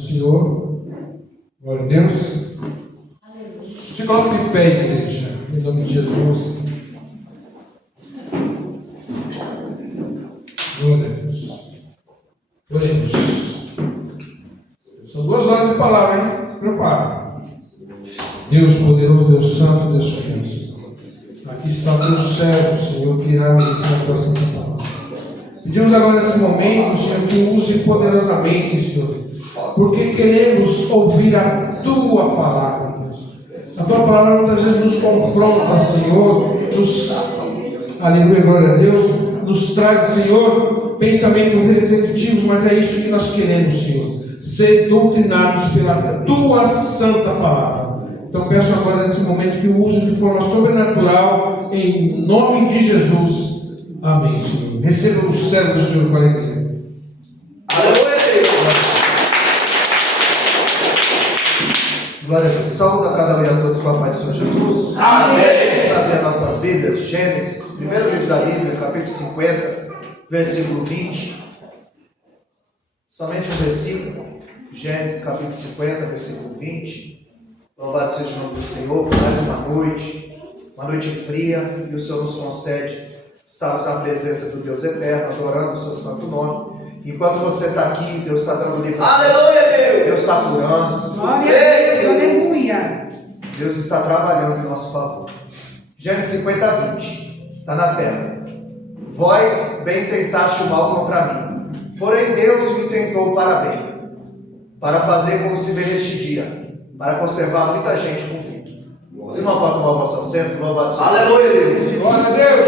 Senhor. Glória a Deus. Se coloque de pé, igreja, em nome de Jesus. Glória a Deus. Oremos. São 2 horas de palavra, hein? Se prepara. Deus poderoso, Deus santo, Deus fiel. Aqui está o teu servo, Senhor, que irá ministrar a tua santa palavra. Pedimos agora nesse momento, Senhor, que use poderosamente, Senhor, porque queremos ouvir a tua palavra, Deus. A tua palavra muitas vezes nos confronta, Senhor, aleluia, glória a Deus, nos traz, Senhor, pensamentos repetitivos, mas é isso que nós queremos, Senhor, ser doutrinados pela tua santa palavra. Então peço agora nesse momento que o use de forma sobrenatural, em nome de Jesus. Amém, Senhor. Receba o servo do Senhor para a igreja. Aleluia! Glória a Deus. Saúde a cada um e a todos com a paz do Senhor Jesus. Amém. Vamos abrir nossas Bíblias. Gênesis, primeiro livro da Bíblia, capítulo 50, versículo 20. Somente um versículo. Gênesis, capítulo 50, versículo 20. Louvado seja o nome do Senhor por mais uma noite fria, e o Senhor nos concede estarmos na presença do Deus eterno, adorando o seu santo nome. Enquanto você está aqui, Deus está dando livro. Aleluia, Deus! Deus está curando. Glória a Deus, aleluia! Deus está trabalhando em nosso favor. Gênesis 50, 20. Está na tela. Vós bem tentaste o mal contra mim, porém Deus me tentou para bem, para fazer como se vê neste dia, para conservar muita gente com vida. Os irmãos podem tomar o vosso assento, louvado seja. Aleluia, Deus! Glória a Deus!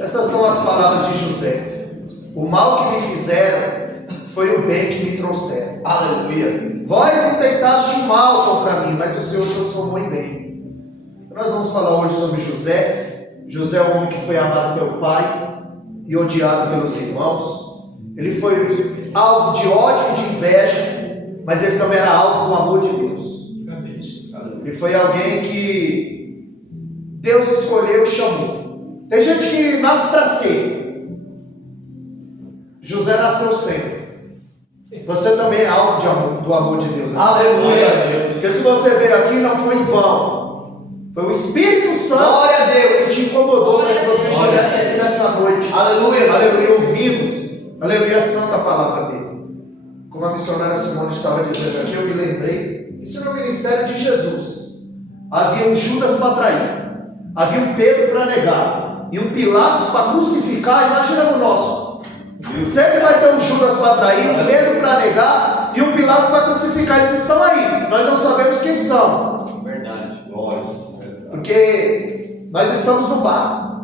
Essas são as palavras de José. O mal que me fizeram foi o bem que me trouxeram. Aleluia! Vós intentaste o mal contra mim, mas o Senhor transformou em bem. Nós vamos falar hoje sobre José. José é um homem que foi amado pelo pai e odiado pelos irmãos. Ele foi alvo de ódio e de inveja, mas ele também era alvo do amor de Deus. Ele foi alguém que Deus escolheu e chamou. Tem gente que nasce para ser. José nasceu sem. Você também é alvo do amor de Deus. Aleluia! Porque se você veio aqui, não foi em vão. Foi o Espírito Santo, glória a Deus, que te incomodou para que você estivesse aqui nessa noite. Aleluia! Aleluia, ouvindo. Aleluia, a santa palavra dele. Como a missionária Simone estava dizendo aqui, eu me lembrei. Isso no ministério de Jesus. Havia um Judas para trair, havia um Pedro para negar, e um Pilatos para crucificar. Imagina no nosso. Sempre vai ter um Judas para trair, um Pedro para negar e um Pilatos para crucificar. Eles estão aí, nós não sabemos quem são. Verdade, glória. Porque nós estamos no barco.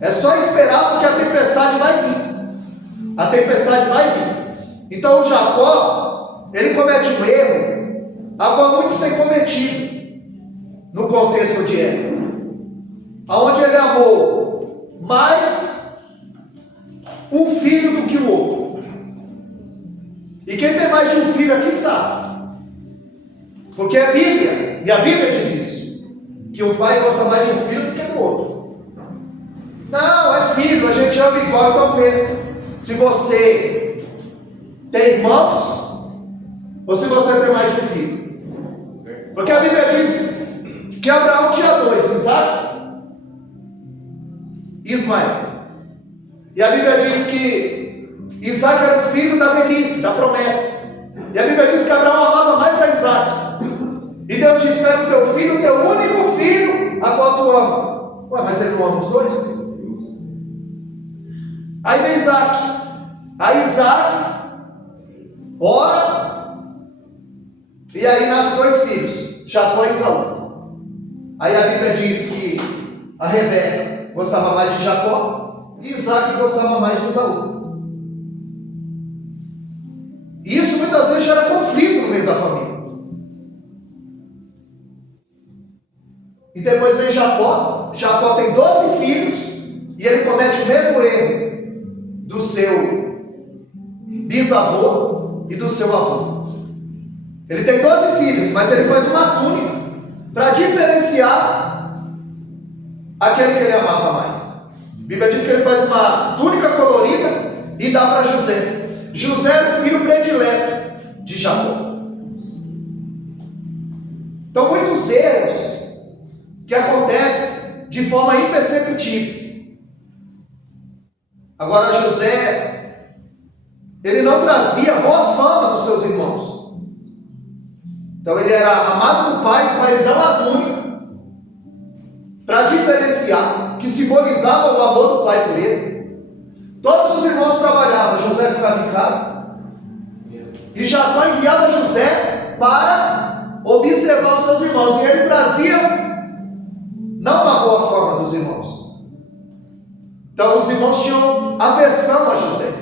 É só esperar, porque a tempestade vai vir. A tempestade vai vir. Então o Jacó, ele comete um erro, a qual muitos têm cometido no contexto de época, aonde ele amou mais um filho do que o outro. E quem tem mais de um filho aqui sabe, porque é a Bíblia, e a Bíblia diz isso, que um pai gosta mais de um filho do que do outro. Não, é filho, a gente ama igual. Então pensa, se você tem irmãos, ou se você tem mais de um filho. Porque a Bíblia diz que Abraão tinha 2, Isaac e Ismael. E a Bíblia diz que Isaac era o filho da velhice, da promessa. E a Bíblia diz que Abraão amava mais a Isaac. E Deus diz: pega o teu filho, o teu único filho, a qual tu ama. Ué, mas ele não ama os dois? Aí vem Isaac. Aí Isaac ora, e aí nascem 2 filhos, Jacó e Esaú. Aí a Bíblia diz que a Rebeca gostava mais de Jacó e Isaac gostava mais de Esaú. E isso muitas vezes gera conflito no meio da família. E depois vem Jacó. Jacó tem 12 filhos e ele comete o mesmo erro do seu bisavô e do seu avô. Ele tem 12 filhos, mas ele faz uma túnica para diferenciar aquele que ele amava mais. A Bíblia diz que ele faz uma túnica colorida e dá para José. José era o filho predileto de Jacó. muitos erros que acontecem de forma imperceptível. Agora José, ele não trazia boa fama dos seus irmãos. Então ele era amado do pai, o pai lhe dá uma túnica para diferenciar, que simbolizava o amor do pai por ele. Todos os irmãos trabalhavam, José ficava em casa. E Jacó enviava José para observar os seus irmãos. E ele trazia não uma boa fama dos irmãos. Então os irmãos tinham aversão a José.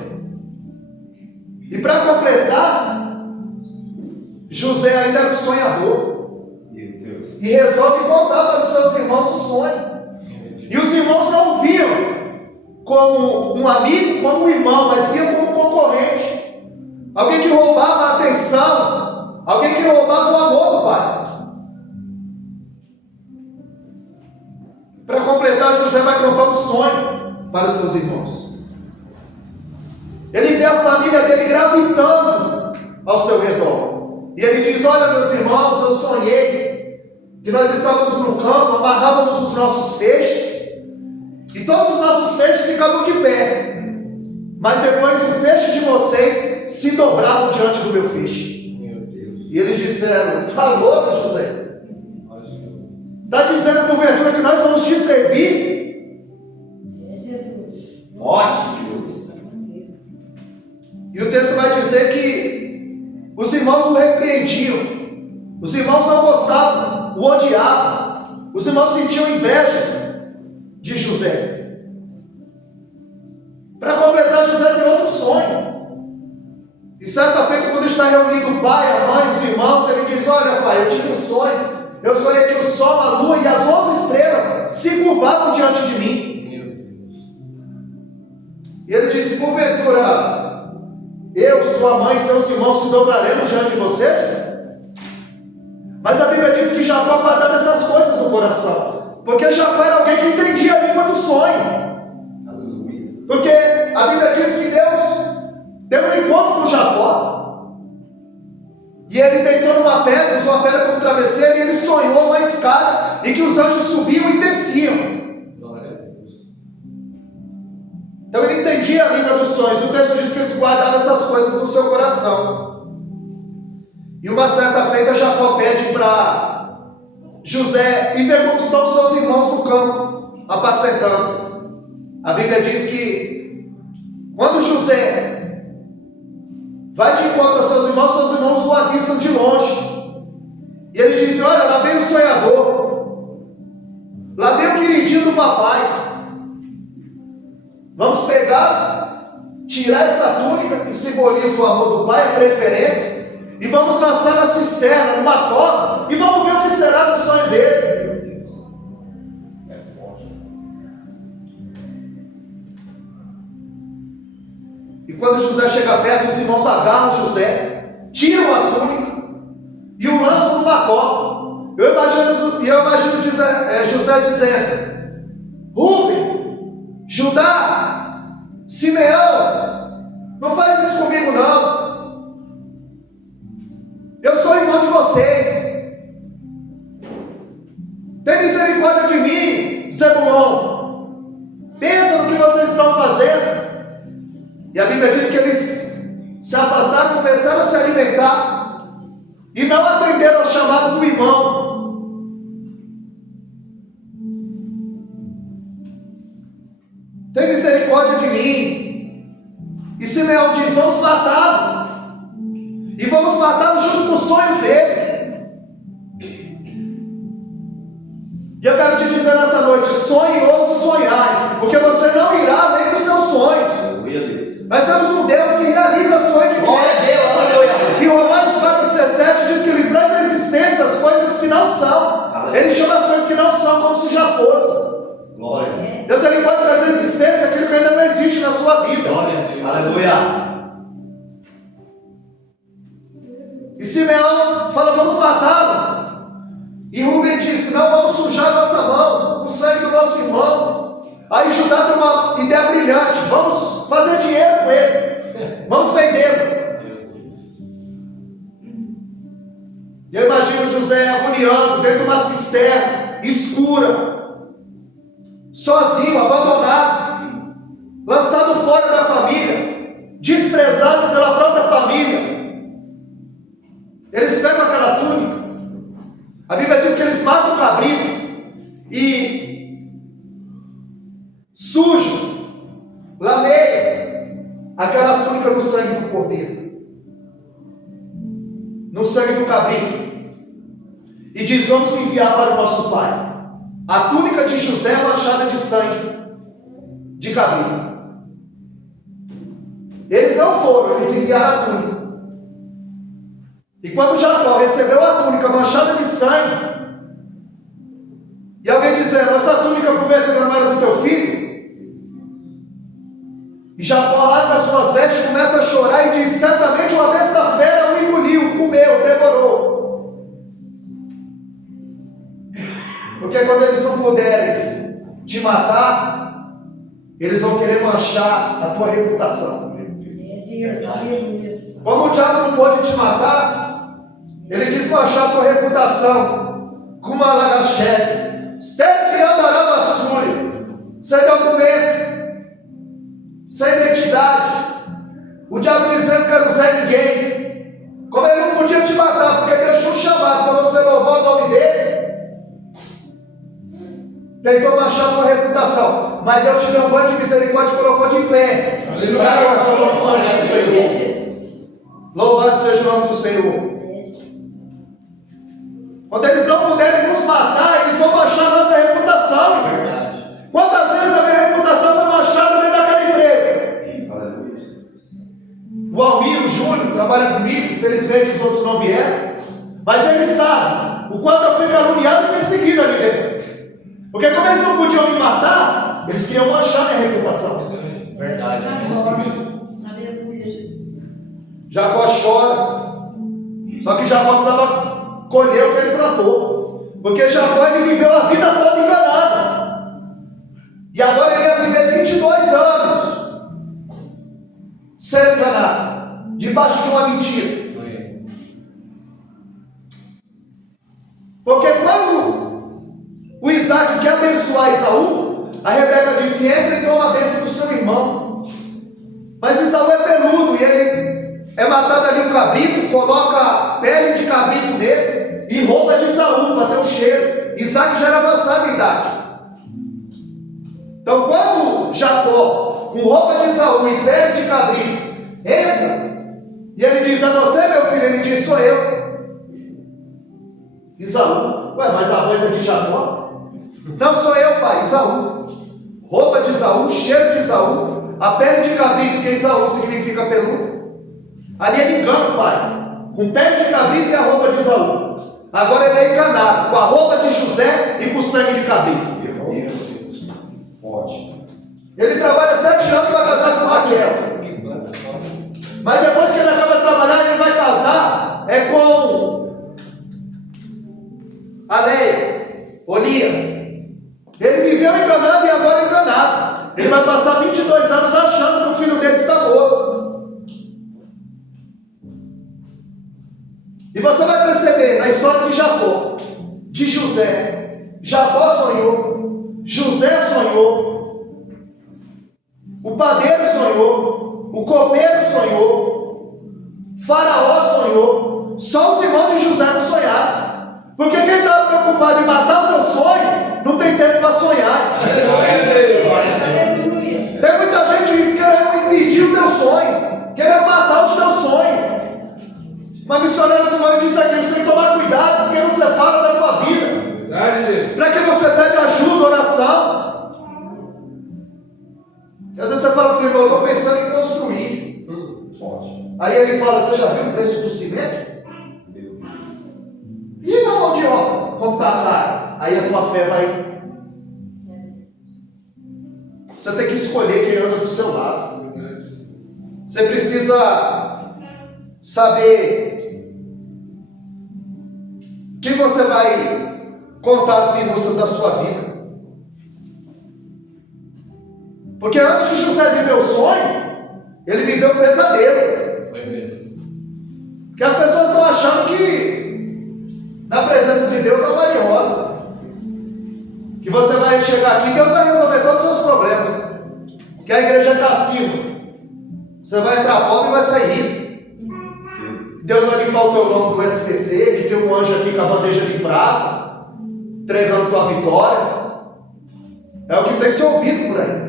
E para completar, José ainda era um sonhador. E resolve contar para os seus irmãos o sonho. E os irmãos não viam como um amigo, como um irmão, mas viam como um concorrente. Alguém que roubava a atenção, alguém que roubava o amor do pai. Para completar, José vai contar um sonho para os seus irmãos. Ele vê a família dele gravitando ao seu redor. E ele diz: olha, meus irmãos, eu sonhei que nós estávamos no campo, amarrávamos os nossos feixes, e todos os nossos feixes ficavam de pé. Mas depois o feixe de vocês se dobravam diante do meu feixe. E eles disseram: está louco, José? Está dizendo porventura que nós vamos te servir? Jesus. Ótimo. E o texto vai dizer que os irmãos o repreendiam. Os irmãos não gostavam, o odiavam. Os irmãos sentiam inveja de José. Para completar, José tem outro sonho. E certa feita, quando está reunido o pai, a mãe, os irmãos, ele diz: olha, pai, eu tive um sonho. Eu sonhei que o sol, a lua e as 11 estrelas se curvavam diante de mim. E ele disse: porventura, eu, sua mãe e seus irmãos se dobraremos diante de vocês? Mas a Bíblia diz que Jacó guardava essas coisas no coração, porque Jacó era alguém que entendia a língua do sonho. Porque a Bíblia diz que Deus teve um encontro com Jacó, e ele deitou numa pedra, usou a pedra como travesseiro, e ele sonhou uma escada, e que os anjos subiam e desciam. Então ele entendia a língua dos sonhos. O texto diz que ele guardava essas coisas no seu coração. E uma certa feita, Jacó pede para José ir ver como estão os seus irmãos no campo, apacentando. A Bíblia diz que quando José vai de encontro aos seus irmãos o avistam de longe. E ele diz: olha, lá vem o sonhador, lá vem o queridinho do papai. Vamos pegar, tirar essa túnica que simboliza o amor do pai, a preferência, e vamos lançar na cisterna, numa cova, e vamos ver o que será do sonho dele. É forte. E quando José chega perto, os irmãos agarram José, tiram a túnica e o lançam numa cova. Eu imagino José dizendo: Rubem, Judá, Simeão, não faz isso comigo não. Eu sou irmão de vocês. Tem misericórdia de mim, Zebulon. Pensa no que vocês estão fazendo. E a Bíblia diz que eles se afastaram, começaram a se alimentar e não atenderam ao chamado do irmão. Tem misericórdia de mim. E Simeão diz: vamos matá-lo. E vamos matá-lo junto com os sonhos dele. E eu quero te dizer nessa noite: sonhe e ouse sonhar, porque você não irá além dos seus sonhos. Nós temos um Deus que realiza sonhos de Deus. Que Romanos 4,17 diz que Ele traz à existência as coisas que não são. Ele chama as coisas que não são como se já fossem. Deus, Ele pode trazer à existência aquilo que ainda não existe na sua vida. Aleluia. E Simeão fala: vamos matá-lo. E Rubem disse: não vamos sujar nossa mão, o sangue do nosso irmão. Aí Judá tem uma ideia brilhante: vamos fazer dinheiro com ele, vamos vendê-lo. E eu imagino José agoniando dentro de uma cisterna escura, sozinho, abandonado, lançado fora da família, desprezado pela própria família. Eles pegam aquela túnica, a Bíblia diz que eles matam o cabrito e sujam, lameiam aquela túnica no sangue do cordeiro, no sangue do cabrito, e diz: vamos enviar para o nosso pai. A túnica de José é manchada de sangue de cabrito. Eles não foram, eles enviaram a túnica. E quando Jacó recebeu a túnica manchada de sangue, e alguém dizendo: essa túnica porventura não era do teu filho? E Jacó rasga as suas vestes, começa a chorar e diz: certamente uma besta fera o engoliu, comeu, devorou. Porque quando eles não puderem te matar, eles vão querer manchar a tua reputação. Como o diabo não pode te matar, ele quis manchar a tua reputação com uma lagaxé, que andará vassúria, sem documento, sem identidade. O diabo dizendo que era Zé Ninguém. Como ele não podia te matar, porque ele deixou um chamado para você louvar o nome dele, tentou manchar a tua reputação, mas Deus te deu um banho de misericórdia e colocou de pé. Aleluia. Louvado seja o nome do Senhor. Quando eles não puderem nos matar, eles vão manchar a nossa reputação. Quantas vezes a minha reputação foi manchada dentro daquela empresa? O Almir, o Júnior, trabalha comigo, infelizmente os outros não vieram, mas eles sabem o quanto eu fui caluniado e perseguido ali dentro. Porque como eles não podiam me matar, eles queriam manchar minha reputação. Verdade. Aleluia, Jesus. Jacó chora. Só que Jacó precisava colher o que ele plantou. Porque Jacó ele viveu a vida toda enganado. E agora ele ia viver 22 anos sendo enganado, debaixo de uma mentira. Porque quando o Isaac quer abençoar Esaú, a Rebeca disse: entra e toma a bênção do seu irmão. Mas Esaú é peludo e ele é matado ali um cabrito, coloca pele de cabrito nele e roupa de Esaú para ter um cheiro. Isaac já era avançado em idade. Então quando Jacó, com roupa de Esaú e pele de cabrito, entra e ele diz: a você, meu filho? Ele diz: sou eu. Esaú: ué, mas a voz é de Jacó? Não, sou eu, pai, Esaú. Roupa de Esaú, cheiro de Esaú, a pele de cabrito, que Esaú significa peludo. Ali ele engana o pai, com pele de cabrito e a roupa de Esaú. Agora ele é enganado, com a roupa de José e com o sangue de cabrito. Ótimo. Ele trabalha 7 anos para casar com Raquel. Mas depois que ele acaba de trabalhar, ele vai casar com a Leia, Olia. Ele viveu enganado e agora é enganado. Ele vai passar 22 anos achando que o filho dele está morto. E você vai perceber na história de Jacó, de José. Jacó sonhou, José sonhou, o padeiro sonhou, o copeiro sonhou, Faraó sonhou. Só os irmãos de José não sonharam. Porque quem está preocupado em matar o teu sonho, não tem tempo para sonhar. Aleluia. Tem muita gente querendo impedir o teu sonho, querendo matar os teus sonhos. Uma missionária Simone disse aqui: você tem que tomar cuidado com quem você fala da tua vida. Para que você pede ajuda, oração. E às vezes você fala para o irmão: eu estou pensando em construir. Aí ele fala: você já viu o preço do cimento? E na mão de obra, como está caro? Aí a tua fé vai. Você tem que escolher quem anda do seu lado. Você precisa saber quem você vai contar as minúcias da sua vida. Porque antes de José viver o sonho, ele viveu o pesadelo. Foi mesmo. Porque as pessoas estão achando que na presença chegar aqui, Deus vai resolver todos os seus problemas. Que a igreja está acima. Você vai entrar pobre e vai sair rico. Deus vai limpar o teu nome do SPC, que tem um anjo aqui com a bandeja de prata, entregando tua vitória. É o que tem se ouvido por aí.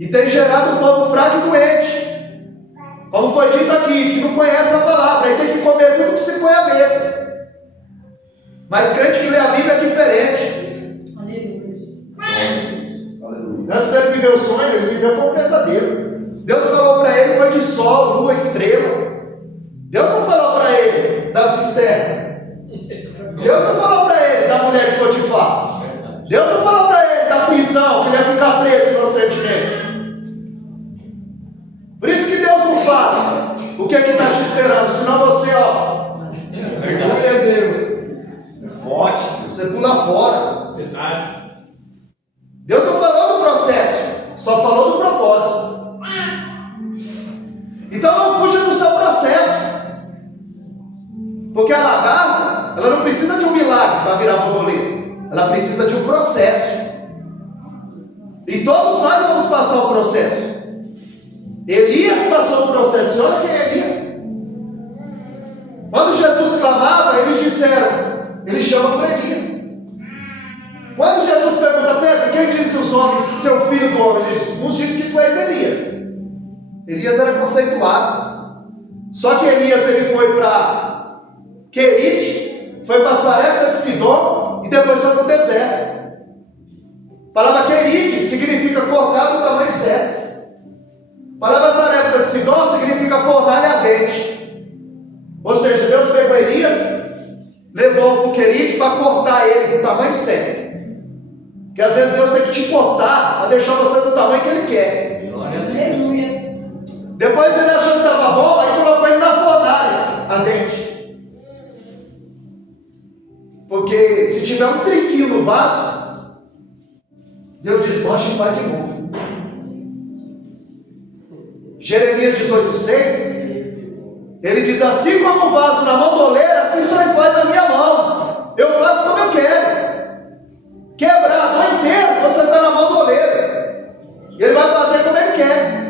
E tem gerado um povo fraco e doente. Como foi dito aqui, que não conhece a palavra, aí tem que comer tudo que se põe à mesa. Mas crente que lê a Bíblia é diferente. Aleluia. Antes dele viver o sonho, ele viveu foi um pesadelo. Deus falou para ele, foi de sol, lua, estrela. Deus não falou para ele da cisterna. Deus não falou para ele da mulher de Potifar. Deus não falou para ele da prisão, que ele ia ficar preso inocentemente. Por isso que Deus não fala o que é que está te esperando, senão você, ó, Glória a Deus. É forte. você pula fora. Verdade. Deus não falou do processo, só falou do propósito. Então não fuja do seu processo. Porque a lagarta, ela não precisa de um milagre para virar borboleta. Ela precisa de um processo. E todos nós vamos passar o processo. Elias passou o processo. E olha quem é Elias. Quando Jesus clamava, eles disseram, ele chama por Elias. Quando Jesus pergunta a Pedro, quem disse os homens, seu filho do homem? Uns dizem que tu és Elias. Elias era conceituado. Só que Elias ele foi para Querite, foi para Sarepta de Sidom e depois foi para o deserto. A palavra Querite significa cortar do tamanho certo. A palavra Sarepta de Sidom significa fornalha ardente. Ou seja, Deus pegou Elias, levou para o Querite para cortar ele do tamanho certo. Porque às vezes Deus tem que te cortar para deixar você do tamanho que Ele quer. Aleluia. Depois ele achou que estava bom, aí colocou ele na fornalha ardente. Porque se tiver um trinquinho no vaso, Deus desmancha e faz de novo. Jeremias 18,6, ele diz, assim como o vaso na mão do oleiro, assim sois vós na minha mão. Eu faço como eu quero. Quebrado ou inteiro, você está na mão do oleiro. E ele vai fazer como ele quer.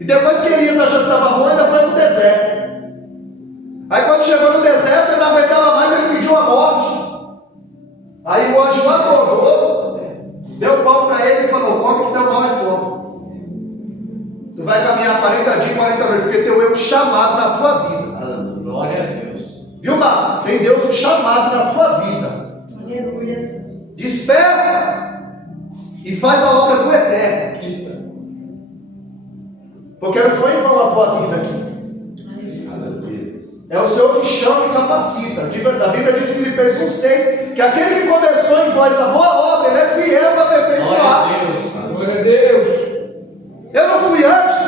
E depois que Elias achou que estava bom, ainda foi para o deserto. Aí quando chegou no deserto, ele não aguentava mais, ele pediu a morte. Aí o anjo acordou, deu pão para ele e falou, come que teu mal é fome. Tu vai caminhar 40 dias, 40 noites, porque teu eu chamado na tua vida. Glória a Deus. Viu, Marco? Tem Deus um chamado na tua vida. Aleluia. Desperta e faz a obra do Eterno. Eita. Porque não foi em vão a tua vida aqui. É o Senhor que chama e capacita. A Bíblia diz em Filipenses 1,6 que aquele que começou em vós a boa obra, ele é fiel para aperfeiçoar. Glória a Deus. Eu não fui antes,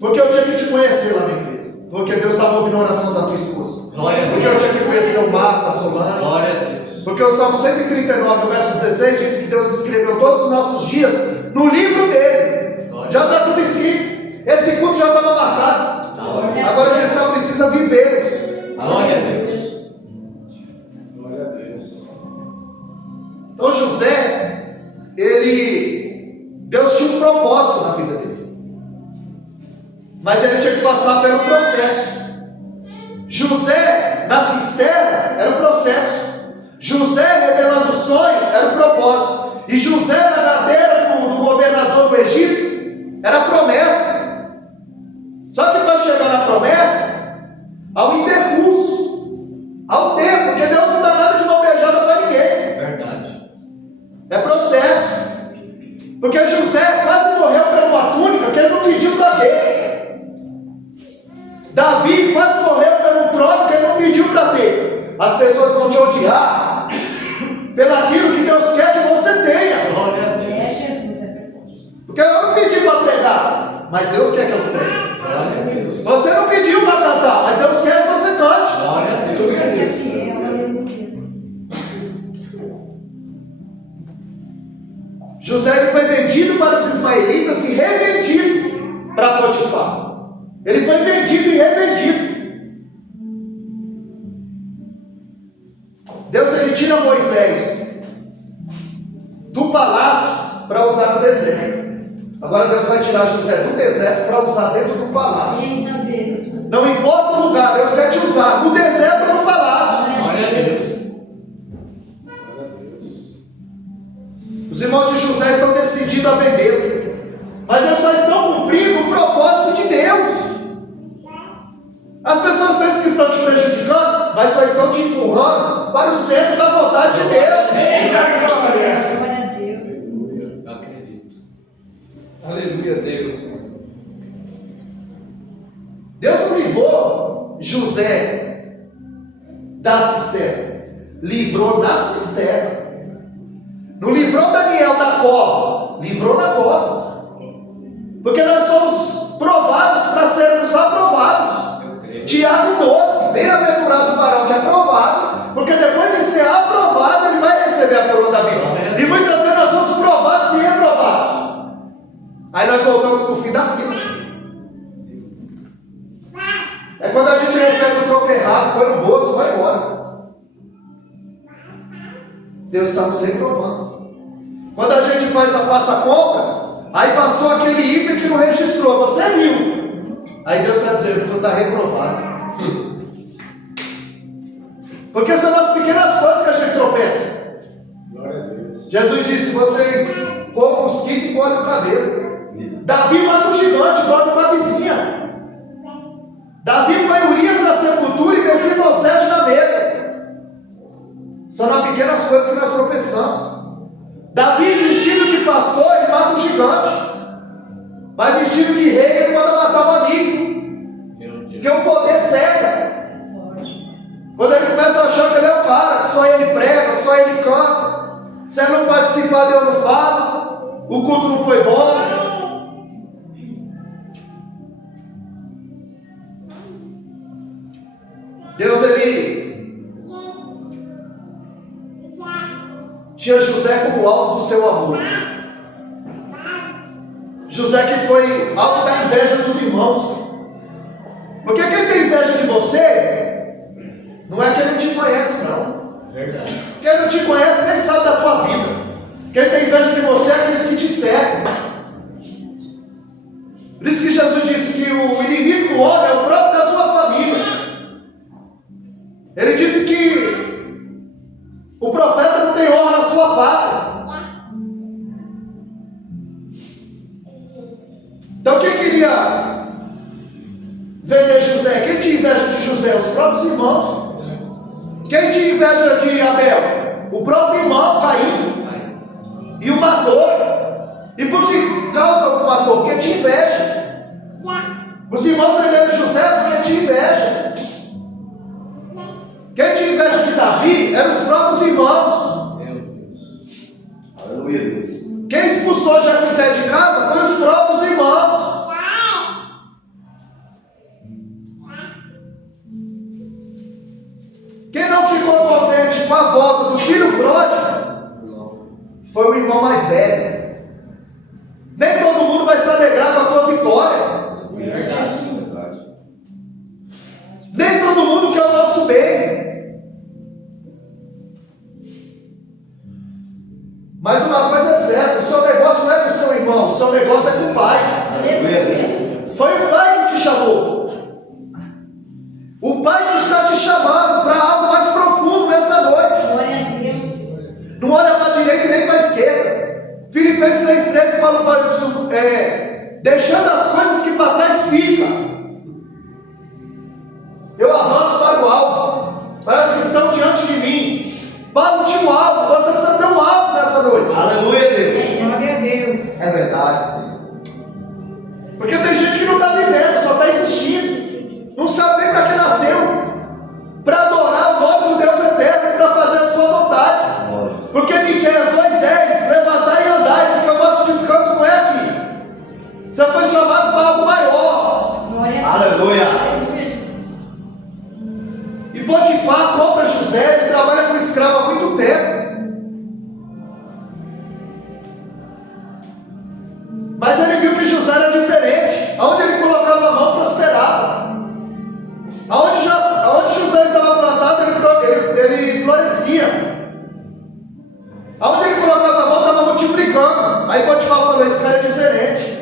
porque eu tinha que te conhecer lá na igreja. Porque Deus estava ouvindo a oração da tua esposa. Porque eu tinha que conhecer o Marco, a Solane. Glória a Deus. Porque o Salmo 139, verso 16, diz que Deus escreveu todos os nossos dias no livro dele. Já está tudo escrito. Esse culto já estava marcado. Agora a gente só precisa vivê-los. Glória a Deus. Glória a Deus. Então José, Deus tinha um propósito na vida dele. Mas ele tinha que passar pelo processo. José na cisterna era o processo. José revelando o sonho era o propósito. E José na cadeira do governador do Egito era a promessa. Só que para chegar na promessa, há um intercurso, há um tempo, porque Deus não dá nada de mão beijada para ninguém. Verdade. É processo. Porque José quase morreu por uma túnica que ele não pediu para ter. Davi quase morreu por um trono que ele não pediu para ter. As pessoas vão te odiar pelaquilo que Deus quer que você tenha. Glória a Deus. É Jesus, é verdade. Porque eu não pedi para pregar, mas Deus quer que eu pregue. Glória a Deus. Você não pediu para cantar, mas Deus quer que você cante. Glória a Deus. Deus é fiel, aleluia. José ele foi vendido para os ismaelitas e revendido para Potifar. Ele foi vendido e revendido. Deus ele tira Moisés do palácio para usar no deserto. Agora Deus vai tirar José do deserto para usar dentro do palácio. Eita Deus. Não importa o lugar, Deus vai te usar no deserto ou no palácio. Glória a Deus. Os irmãos de José estão decidindo a vendê-lo, mas eles só estão cumprindo o propósito de Deus. As pessoas pensam que estão te prejudicando, mas só estão te empurrando para o centro da vontade de Deus. Glória a Deus. Eu acredito. Aleluia, Deus. Deus não livrou José da cisterna, livrou na cisterna. Não livrou Daniel da cova, livrou na cova. Porque nós somos provados para sermos aprovados. Eu creio. Tiago 12, bem-aventurado o varão que é aprovado, porque depois de ser aprovado, ele vai receber a coroa da vida. E muitas vezes nós somos provados e reprovados. Aí nós voltamos para o fim da fila. É quando a gente recebe o troco errado, põe no bolso e vai embora. Deus está nos reprovando. Quando a gente faz a passa-compra, aí passou aquele item que não registrou, você viu. Aí Deus está dizendo que tu está reprovado. Porque são as pequenas coisas que a gente tropeça. Glória a Deus. Jesus disse: vocês comem mosquito e colhem o cabelo. Davi mata um gigante, dorme com a vizinha. Davi põe Urias na sepultura e Mefibosete na mesa. São nas pequenas coisas que nós tropeçamos. Davi, vestido de pastor, ele mata um gigante. Mas vestido de rei, ele manda matar um amigo. Meu Deus. Porque o poder cega. Quando ele começa a achar que ele é o cara, que só ele prega, só ele canta. Se ele não participar, Deus não fala. O culto não foi bom. Deus, ele tinha José como alvo do seu amor. José que foi alvo da inveja dos irmãos. Porque quem tem inveja de você, não é quem não te conhece, não. Verdade. Quem não te conhece nem sabe da tua vida. Quem tem inveja de você é aqueles que te seguem. Por isso que Jesus disse que o inimigo do homem é o próprio da sua família. Ele disse que o profeta não tem honra na sua pátria. Então quem queria vender José? Quem tinha inveja de José? Os próprios irmãos. Quem tinha inveja de Abel? O próprio irmão, Caim. E o matou. E por que causa o matou? Porque tinha inveja. Os irmãos venderam José porque tinha inveja. Quem tinha inveja de Davi eram os próprios irmãos. Meu Deus. Aleluia, Deus. Quem expulsou Jefité de casa foram os próprios irmãos. Quem não ficou contente com a volta do filho pródigo foi o irmão mais velho. Nem todo mundo vai se alegrar com a tua vitória. Verdade. Nem todo mundo quer o nosso bem. Mas uma coisa é certa: o seu negócio não é com o seu irmão, o seu negócio é com o pai. Aleluia. Foi o pai que te chamou. O pai que está te chamando para algo mais profundo nessa noite. Glória a Deus. Não olha para a direita e nem para a esquerda. Filipenses 3,13 fala disso, deixando as coisas que para trás ficam. Eu avanço para o alvo, para as que estão diante de mim. Para o último alvo. Você precisa ter um alvo nessa noite. Aleluia, Deus. Glória a Deus. É verdade, Senhor. Porque tem gente que não está vivendo, só está existindo. Não sabe nem para que nasceu. Para adorar o nome do Deus eterno e para fazer a sua vontade. Glória. Porque Miqueias 2,10, levantar e andar, porque o nosso descanso não é aqui. Você foi chamado Aí Potifar falou, esse cara é diferente.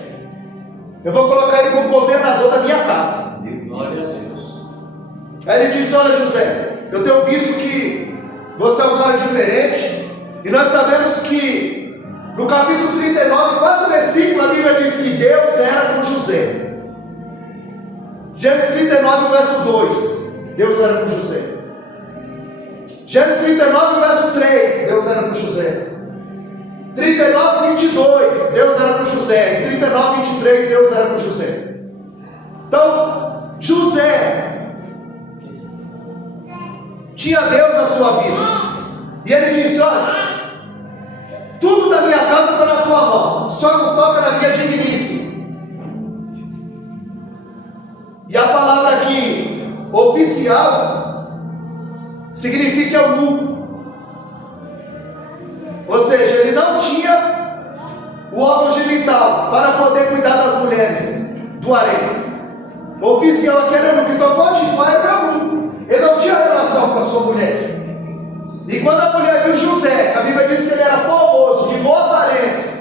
Eu vou colocar ele como governador da minha casa. Glória a Deus. Aí ele disse, olha José, eu tenho visto que você é um cara diferente. E nós sabemos que no capítulo 39, 4 versículos, a Bíblia diz que Deus era com José. Gênesis 39, verso 2, Deus era com José. Gênesis 39, verso 3, Deus era com José. 39, 22, Deus era com José. 39, 23, Deus era com José. Então, José tinha Deus na sua vida. E ele disse, olha, tudo da minha casa está na tua mão, só não toca na minha digníssima. E a palavra aqui, oficial, significa eunuco. Ou seja, ele não tinha o órgão genital para poder cuidar das mulheres do harém. O oficial aqui era eunuco, então Potifar era eunuco. Ele não tinha relação com a sua mulher. E quando a mulher viu José, a Bíblia diz que ele era formoso, de boa aparência,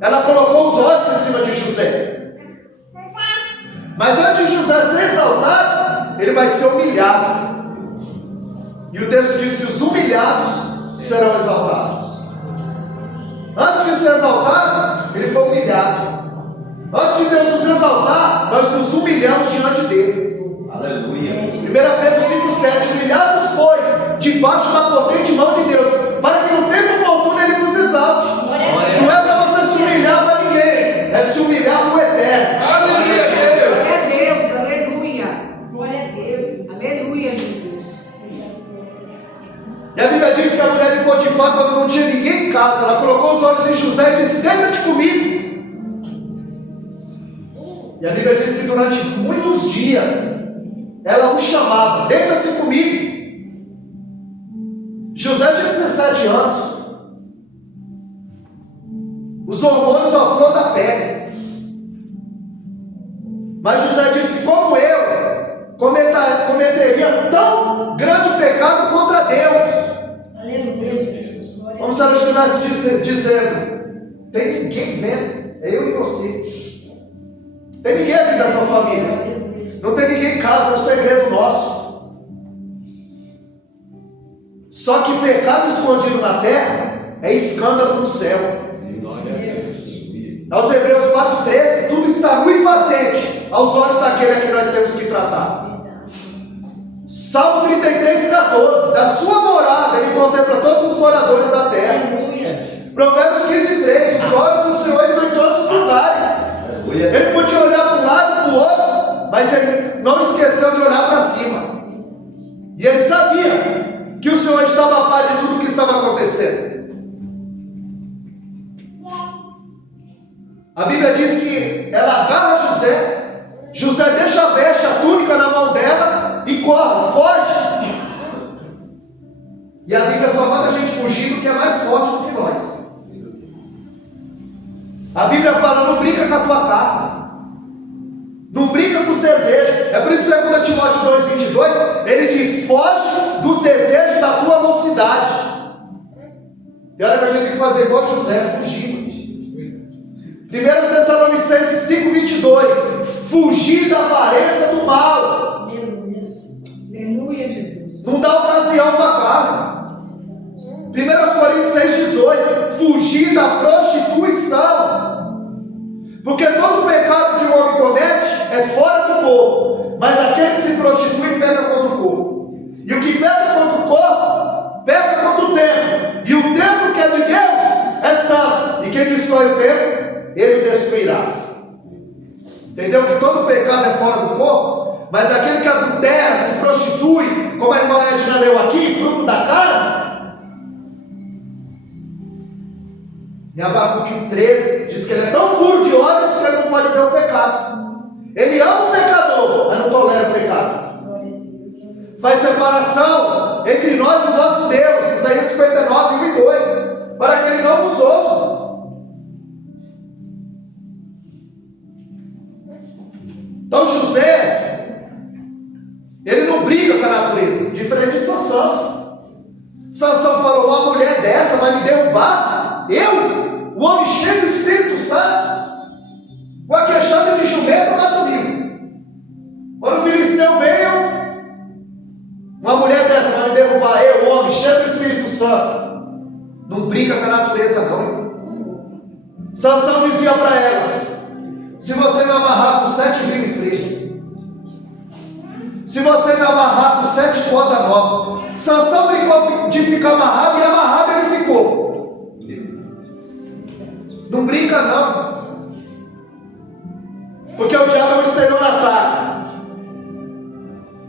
ela colocou os olhos em cima de José. Mas antes de José ser exaltado, ele vai ser humilhado. E o texto diz que os humilhados serão exaltados. Antes de ser exaltado, ele foi humilhado. Antes de Deus nos exaltar, nós nos humilhamos diante dele. Aleluia. 1 Pedro 5,7: humilhados, pois, debaixo da potente mão de Deus, para que no tempo oportuno ele nos exalte. Não é para você se humilhar para ninguém, é se humilhar para o eterno. Aleluia, Deus. Glória a Deus, aleluia. Glória a Deus. Aleluia, Jesus. E a Bíblia diz que a mulher de Potifar, quando não tinha ninguém em casa, ela colocou os olhos em José e disse: deita-te comigo. E a Bíblia diz que durante muitos dias ela o chamava: deita-se comigo. José tinha 17 anos. Os hormônios à flor da pele. Mas José disse: como eu cometeria tão grande pecado contra Deus? Aleluia, Jesus. Glória a Como se ela estivesse dizendo: tem ninguém vendo, é eu e você. Tem ninguém aqui da tua família. Aleluia. Não tem ninguém em casa, é um segredo nosso. Só que pecado escondido na terra é escândalo no céu. Glória a Deus. Aos Hebreus 4,13, tudo está muito e patente aos olhos daquele a quem nós temos que tratar. Salmo 33,14, da sua morada ele contempla todos os moradores da terra. Aleluia. Provérbios 15,3, os olhos do Senhor estão em todos os lugares. Aleluia. Ele podia olhar para um lado e para o outro, mas ele não esqueceu de olhar para cima. E ele sabia que o Senhor estava a par de tudo o que estava acontecendo. A Bíblia diz que ela agarra José, José deixa a veste, a túnica na mão dela e corre, foge. E a Bíblia só manda a gente fugir do que é mais forte do que nós. A Bíblia fala: não brinca com a tua carne, não brinca com os desejos. É por isso que 2 Timóteo 2,22 ele diz: foge dos desejos da tua mocidade. E olha que a gente tem que fazer igual José, fugir. 1 Tessalonicenses 5,22 fugir da aparência do mal. Aleluia. Aleluia, Jesus. Não dá ocasião para a carne. 1 Coríntios 6,18 fugir da prostituição. Porque todo pecado que o homem comete é fora do corpo, mas aquele que se prostitui pega contra o corpo. E o que pega contra o corpo, pega contra o templo. E o templo que é de Deus é santo. E quem destrói o templo, ele o destruirá. Entendeu que todo pecado é fora do corpo, mas aquele que adultera, se prostitui, como a irmã Edna leu aqui, fruto da carne. E Abacuque 13 diz que ele é tão puro de olhos que ele não pode ver o pecado. Ele ama o pecador, mas não tolera o pecado. Glória a Deus. Faz separação entre nós e o nosso Deus. Isaías 59, 1 e 2. Para que ele não nos ouça. Então José, ele não briga com a natureza, diferente de Sansão. Sansão falou: uma mulher dessa vai me derrubar? Eu? o homem cheio do Espírito Santo, com a queixada de jumento mata mil. Quando o filisteu veio, uma mulher dessa vai me derrubar, eu, homem, cheio do Espírito Santo, não brinca com a natureza não. Sansão dizia para ela: se você me amarrar com 7 vinhos frios, se você me amarrar com 7 cordas novas. Sansão brincou de ficar amarrado, e amarrado ele ficou. Não brinca não, porque o diabo é um estelionatário.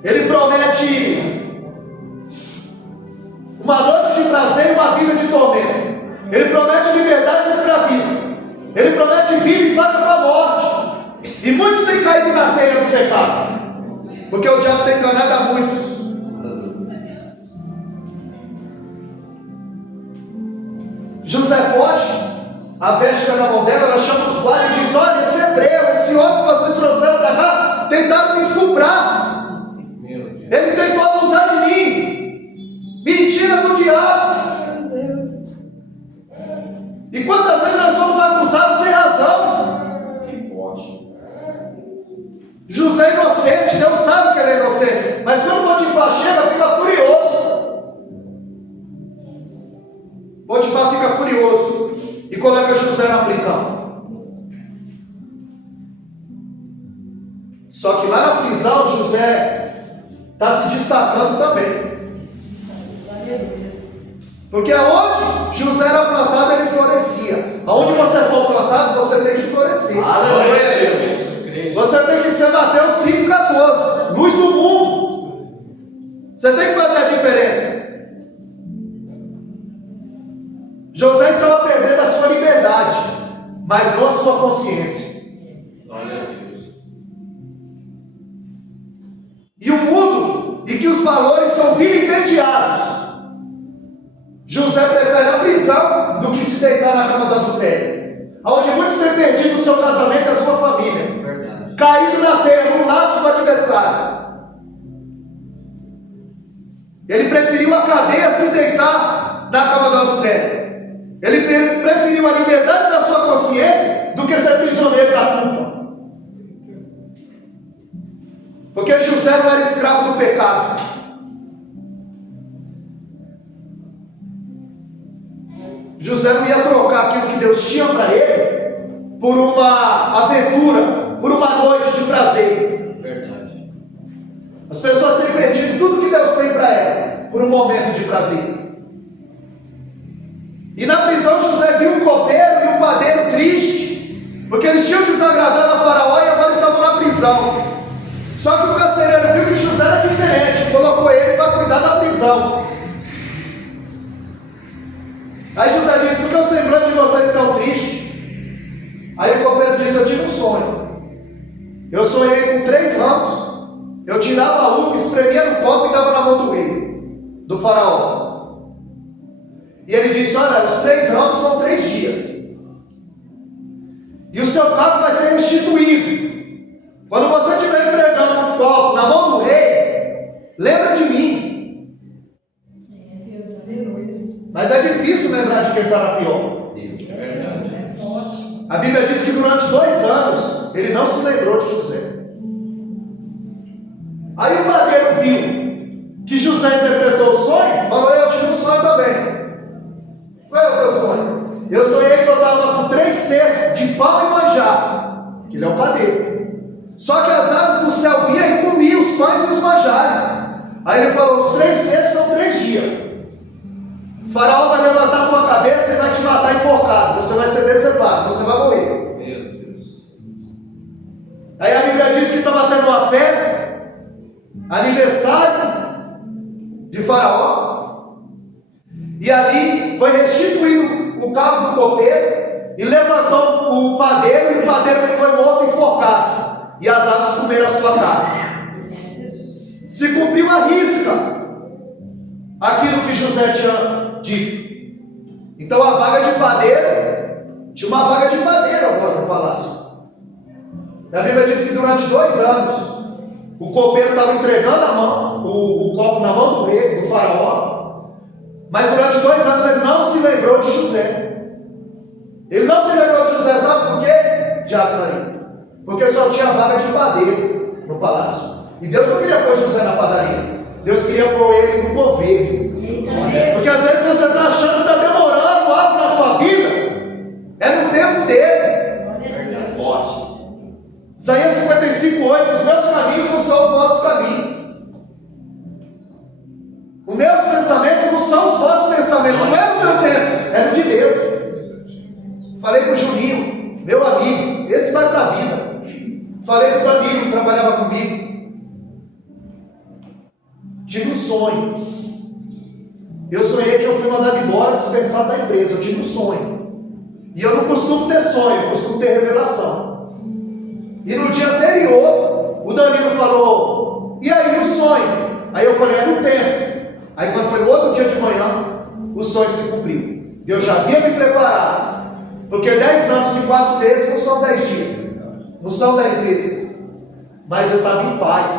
Ele promete uma noite de prazer e uma vida de tormento. Ele promete liberdade e escraviza. Ele promete vida e paga com a morte. E muitos têm caído na teia do pecado, porque o diabo tem enganado a muitos. José foge, a veste na mão dela, ela chama os guardas e diz: olha, esse hebreu, esse homem que vocês trouxeram para cá, tentaram me estuprar. Ele tentou abusar de mim. Mentira do diabo. E quantas vezes nós somos acusados sem razão? José é inocente, Deus sabe que ele é inocente, mas quando Potifar chega, fica furioso. Potifar fica furioso e coloca José na prisão. Só que lá na prisão, José está se destacando também. Porque aonde José era plantado, ele florescia. Aonde você for plantado, você tem que florescer. Aleluia, Deus. Você tem que ser Mateus 5,14. Luz do mundo. Você tem que fazer a diferença. José estava perdendo a sua liberdade, mas não a sua consciência. E o mundo em que os valores são vilipendiados, José prefere a prisão do que se deitar na cama do adultério, onde muitos têm perdido o seu casamento e a sua família, caído na terra, no laço do adversário. Ele preferiu a cadeia a se deitar na cama do adultério. Ele preferiu a liberdade da sua consciência do que ser prisioneiro da culpa. Porque José não era escravo do pecado. José não ia trocar aquilo que Deus tinha para ele por uma aventura, por uma noite de prazer. Verdade. As pessoas têm perdido tudo que Deus tem para ela por um momento de prazer. E na prisão José viu o copeiro e o padeiro triste, porque eles tinham desagradado a Faraó e agora estavam na prisão. Só que o carcereiro viu que José era diferente, colocou ele para cuidar da prisão. Aí José disse: por que o semblante de vocês estão triste? Aí o copeiro disse: eu tive um sonho. Eu sonhei com 3 ramos. Eu tirava a uva, espremia no copo e dava na mão do rei, do faraó. E ele disse: olha, os 3 ramos são 3 dias. E o seu cargo vai ser restituído. Quando você estiver entregando um copo na mão do rei, lembra de mim. Deus, aleluia. Mas é difícil lembrar de quem está na pior. É forte. A Bíblia diz que durante 2 anos ele não se lembrou de José. Aí o padeiro viu que José interpretou o sonho, falou: eu tive um sonho também. Qual é o teu sonho? Eu sonhei que eu estava com 3 cestos de pão e manjar, que ele é o padeiro. Só que as aves do céu vinham e comiam os pães e os manjares. Aí ele falou: os 3 cestos são 3 dias. O faraó vai levantar a tua cabeça e vai te matar enforcado. Você vai ser decepado, você vai morrer. Meu Deus. Aí a Bíblia diz que estava tendo uma festa, aniversário de Faraó. E ali foi restituído o cargo do copeiro e levantou o padeiro, e o padeiro foi morto enforcado. E as aves comeram a sua carne. Se cumpriu a risca aquilo que José tinha dito. Então a vaga de padeiro, tinha uma vaga de padeiro agora no palácio. A Bíblia diz que durante 2 anos o copeiro estava entregando a mão, o copo na mão do rei, do faraó. Mas durante 2 anos ele não se lembrou de José. Ele não se lembrou de José, sabe por quê? Diabo Maria. Porque só tinha vaga de padeiro no palácio. E Deus não queria pôr José na padaria. Deus queria pôr ele no governo. Porque às vezes você está achando que está demorando algo na tua vida. É no tempo dele. Forte. Isaías 55:8, os meus caminhos não são os vossos caminhos. Os meus pensamentos não são os vossos pensamentos. Não é no teu tempo, é no de Deus. Falei com o Juninho, meu amigo, esse vai para a vida. Falei com o Danilo, que trabalhava comigo. Tive um sonho. Eu sonhei que eu fui mandado embora, dispensado da empresa. Eu tive um sonho. E eu não costumo ter sonho, eu costumo ter revelação. E no dia anterior, o Danilo falou: e aí o sonho? Aí eu falei: é no tempo. Aí quando foi no outro dia de manhã, o sonho se cumpriu. Deus já havia me preparado. Porque 10 anos e 4 meses não são 10 dias. Não são 10 meses. Mas eu estava em paz.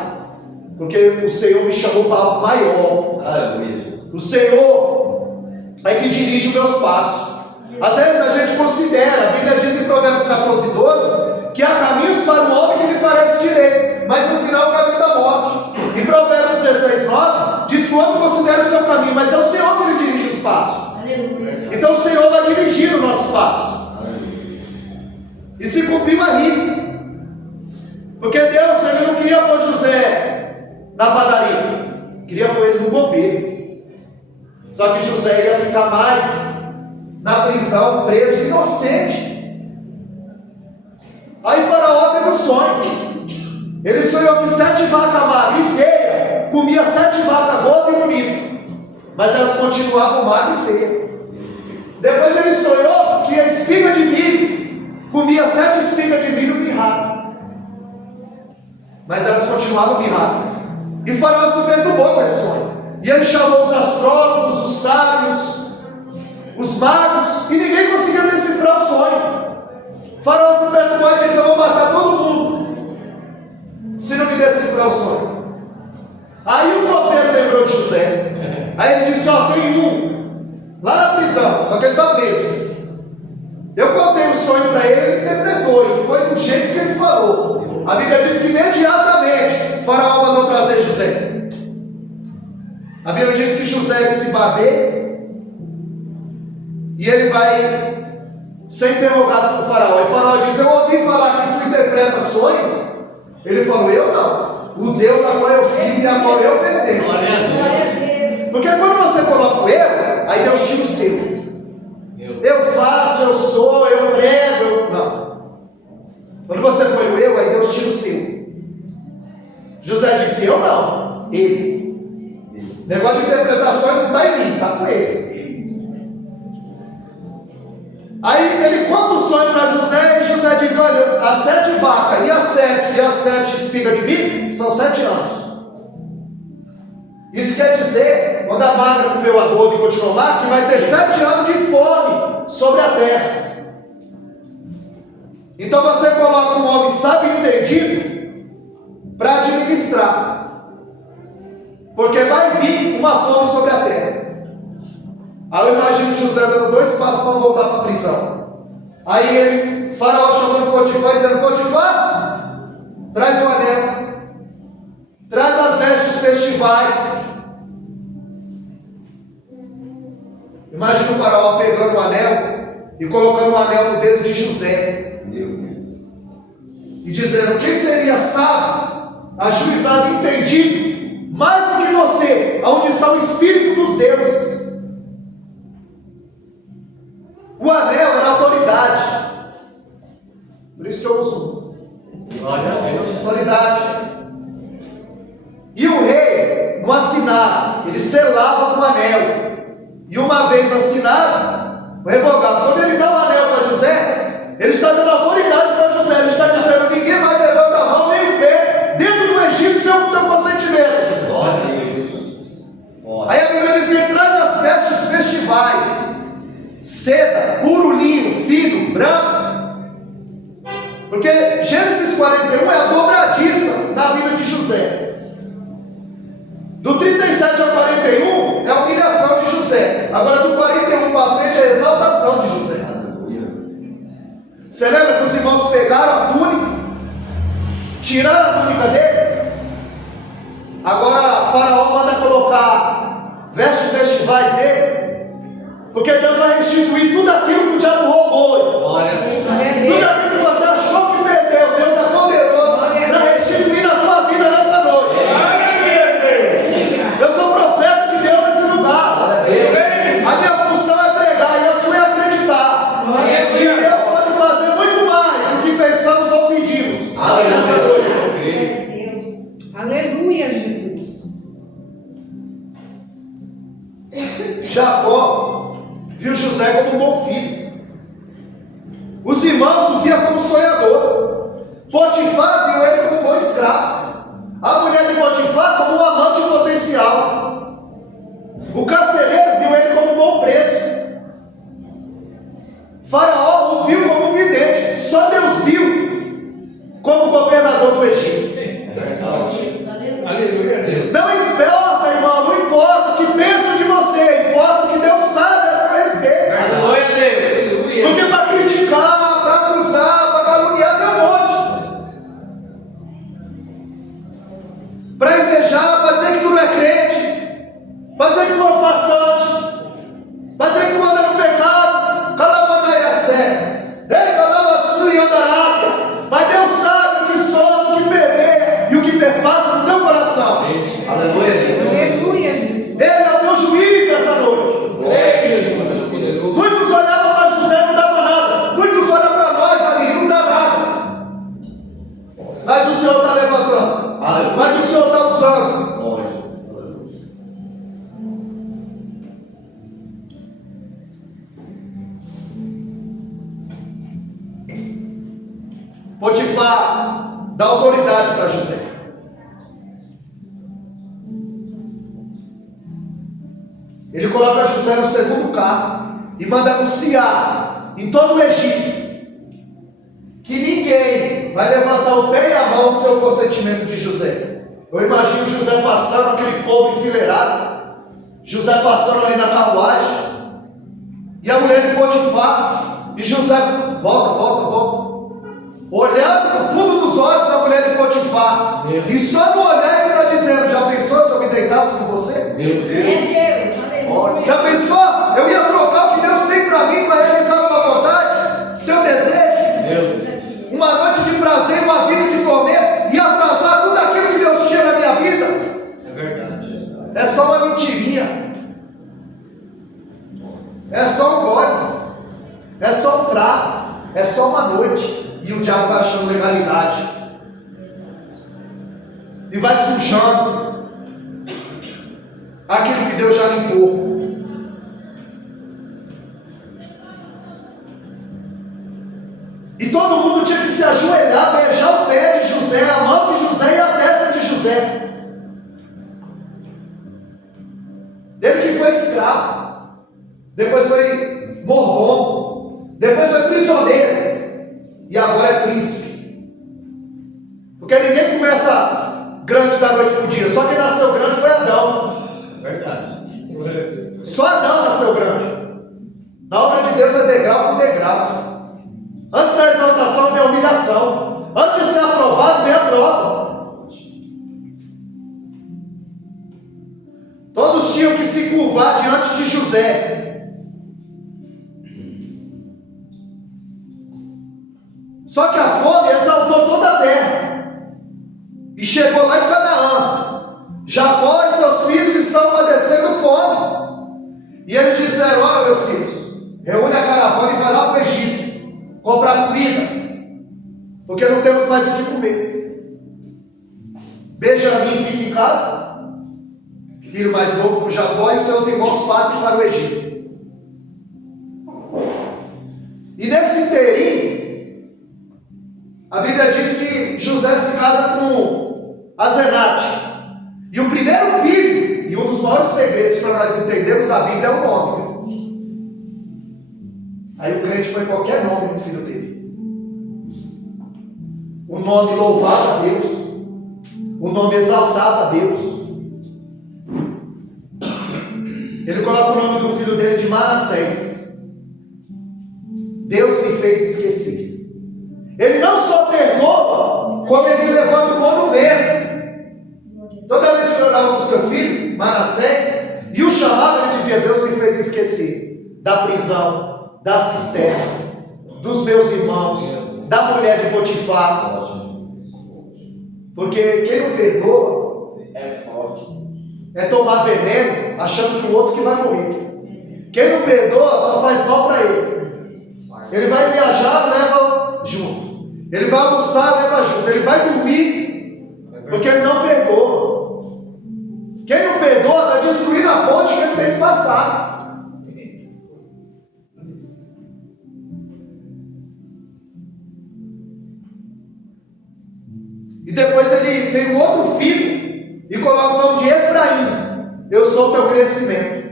Porque o Senhor me chamou para algo maior. Aleluia. O Senhor é que dirige os meus passos. Às vezes a gente considera, a Bíblia diz em Provérbios 14:12, que há caminhos para o homem que lhe parece direito, mas no final é o caminho da morte. Em Provérbios 16:9, diz que o homem considera o seu caminho, mas é o Senhor que lhe dirige os passos. Aleluia. Então o Senhor vai dirigir o nosso passo. E se cumpriu a risca. Porque Deus, ele não queria pôr José na padaria, queria pôr ele no governo. Só que José ia ficar mais na prisão, preso, inocente. Aí Faraó teve um sonho. Ele sonhou que 7 vacas magras e feias comia 7 vacas gordas e bonitas, mas elas continuavam magras e feias. Depois ele sonhou que a espiga de milho comia 7 espigas de milho mirradas, mas elas continuavam mirradas. E Faraó se perturbou com esse sonho. E ele chamou os astrólogos, os sábios, os magos, e ninguém conseguia decifrar o sonho. Faraó se perturbou e disse: eu vou matar todo mundo se não me decifrar o sonho. Aí o copeiro lembrou de José. Aí ele disse: ó, tem um lá na prisão, só que ele está preso. Eu contei o sonho para ele, ele interpretou, e foi do jeito que ele falou. A Bíblia diz que imediatamente Faraó mandou trazer José. A Bíblia diz que José ele se babeia e ele vai ser interrogado por Faraó. E Faraó diz: eu ouvi falar que tu interpreta sonho. Ele falou: eu não. O Deus a qual eu sirvo e a qual eu pertenço. Glória a Deus. Glória a Deus. Porque quando você coloca o eu, aí Deus tira o seu. Eu faço, eu sou, eu prego, eu... Não. Quando você põe o eu, aí Deus tira o seu. José disse: eu não, ele. Negócio de interpretação não está em mim, está com ele. Aí ele conta o sonho para José, e José diz: olha, as 7 vacas e as 7 espigas de milho são 7 anos. Isso quer dizer, quando a magra comeu a gorda e continuou lá, que vai ter 7 anos de fome sobre a terra. Então você coloca um homem sábio e entendido para administrar. Porque vai vir uma fome sobre a terra. Aí eu imagino José dando 2 passos para voltar para a prisão. Aí ele, Faraó chamando Potifar e dizendo: Potifar, traz o anel, traz as vestes festivais. Imagina o Faraó pegando o anel e colocando o anel no dedo de José. Meu Deus. E dizendo: quem seria sábio, ajuizado e entendido mais do que você, onde está o Espírito dos deuses? O anel era autoridade. Por isso que eu uso Glória a Deus. autoridade. E o rei não assinava, ele selava com o anel. E uma vez assinado, o revogava. Quando ele dá o anel para José, ele está dando autoridade para José. Ele está dizendo: ninguém mais levanta a mão nem o pé dentro do Egito sem o teu consentimento, José. Glória a Deus. Aí a Bíblia diz que ele traz as vestes festivais, seda, puro linho, fino, branco. Porque Gênesis 41 é a dobradiça na vida de José. Do 37 ao 41 é a humilhação de José. Agora do 41 para frente é a exaltação de José. Faraó manda colocar festivais nele, porque Deus vai restituir tudo aquilo que o diabo roubou. Glória a Deus. Tudo aquilo que você achou que perdeu, Deus é poderoso para restituir na tua vida nessa noite. Eu sou profeta de Deus nesse lugar. A minha função é pregar e a sua é acreditar que Deus pode fazer muito mais do que pensamos ou pedimos nessa noite. Aleluia, Jesus. Jacó viu José como um bom filho. Os irmãos o viam como sonhador. Potifar viu ele como um bom escravo. A mulher de Potifar como um amante potencial. O carcereiro viu ele como um bom preso. Faraó o viu como um vidente. Só Deus viu como governador do Egito. Verdade. Aleluia, Deus. Não importa, irmão, não importa o que pensam de você, importa o que Deus sabe a seu respeito. Aleluia, Deus. Porque para criticar, para acusar, para caluniar, tem um monte. Para invejar, para dizer que tu não é crente, para dizer que tu é farsante, para dizer que tu anda no pecado, calamanaia séria. Ei, calamassuriandarábia. Mas Deus sabe o que soma, o que permeia e o que perpassa no teu coração. Aleluia, Deus. Aleluia, Jesus. Ele é o teu juiz essa noite. Jesus, poderoso. Muitos olhavam para José e não dava nada. Muitos olham para nós ali e não dá nada. Mas o Senhor está levantando. Aleluia. Mas o Senhor está usando. Glória. Potifar dá autoridade para José. Ele coloca José no segundo carro e manda anunciar em todo o Egito que ninguém vai levantar o pé e a mão sem o consentimento de José. Eu imagino José passando, aquele povo enfileirado, José passando ali na carruagem, e a mulher de Potifar, e José volta, olhando no fundo dos olhos da mulher de Potifar, e só no olhar ele está dizendo: já pensou se eu me deitasse com você? Meu Deus. É Deus, aleluia. Já pensou? Eu ia trocar o que Deus tem para mim, para realizar uma vontade, teu desejo, Meu Deus. uma noite de prazer, uma vida de tormento, e atrasar tudo aquilo que Deus tinha na minha vida. É verdade. É só uma mentirinha, é só um gole, é só um trago, é só uma noite, e o diabo vai achando legalidade e vai sujando aquilo que Deus já limpou. E todo mundo tinha que se ajoelhar, beijar o pé de José, a mão de José e a testa de José. Ele que foi escravo, depois foi mordomo, depois foi prisioneiro e agora é príncipe. Porque ninguém começa grande da noite para o dia, só quem nasceu grande foi Adão. Verdade. Glória a Deus. Só Adão nasceu grande. Na obra de Deus é degrau por degrau. Antes da exaltação vem a humilhação. Antes de ser aprovado vem a prova. Todos tinham que se curvar diante de José. Só que a fome exaltou toda a terra e chegou lá em Canaã. Jacó e seus filhos estão padecendo fome. E eles disseram: olha, meus filhos, reúne a caravana e vai lá para o Egito comprar comida, porque não temos mais o que comer. Benjamim fica em casa, filho mais novo com Jacó, e seus irmãos partem para o Egito. E nesse inteirinho, a Bíblia diz que José se casa com Azenate. E o primeiro filho, e um dos maiores segredos para nós entendermos a Bíblia, é o nome, viu? Aí o crente põe qualquer nome no filho dele. O nome louvava a Deus, o nome exaltava a Deus. Ele coloca o nome do filho dele de Manassés. Deus me fez esquecer. Ele não só perdoa, como ele levanta o monumento. Toda vez que eu orava para o seu filho, Manassés, e o chamava, ele dizia: Deus me fez esquecer da prisão, da cisterna, dos meus irmãos, da mulher de Potifar. Porque quem não perdoa É forte. é tomar veneno achando que o outro que vai morrer. Quem não perdoa só faz mal para ele. Ele vai viajar, leva junto. Ele vai almoçar, leva junto. Ele vai dormir, porque ele não perdoa. Quem não perdoa está destruindo a ponte que ele tem que passar. E depois ele tem um outro filho e coloca o nome de Efraim. Eu sou o teu crescimento.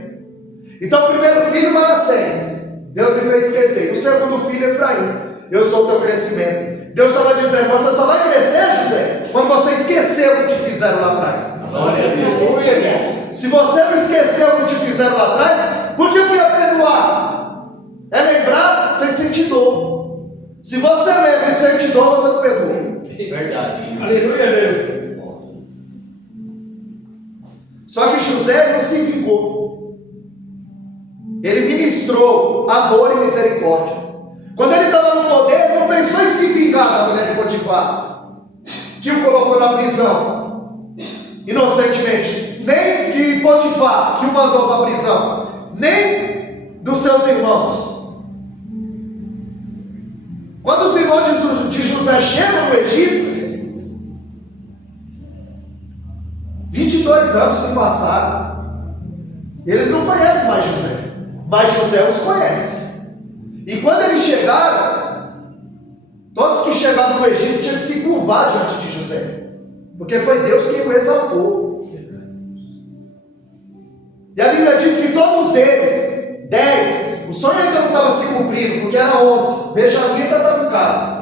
Então o primeiro filho, Manassés, Deus me fez esquecer. O segundo filho, Efraim, eu sou o teu crescimento. Deus estava dizendo: você só vai crescer, José, quando você esquecer o que te fizeram lá atrás. Glória a Deus. Se você não esqueceu o que te fizeram lá atrás, por que eu ia perdoar? É lembrar sem sentir dor. Se você lembra e sente dor, você não perdoa. Verdade. Aleluia, Deus. Só que José não se vingou. Ele ministrou amor e misericórdia. Quando ele estava no poder, ele não pensou em se vingar da mulher de Potifar, que o colocou na prisão inocentemente, nem de Potifar, que o mandou para a prisão, nem dos seus irmãos. Quando os irmãos de José chegam no Egito, 22 anos se passaram. Eles não conhecem mais José, mas José os conhece. E quando eles chegaram, todos que chegaram no Egito tinham que se curvar diante de José, porque foi Deus quem o exaltou. E a Bíblia diz que todos eles, 10, o sonho ainda não estava se cumprindo, porque era 11, Benjamim ainda estava em casa.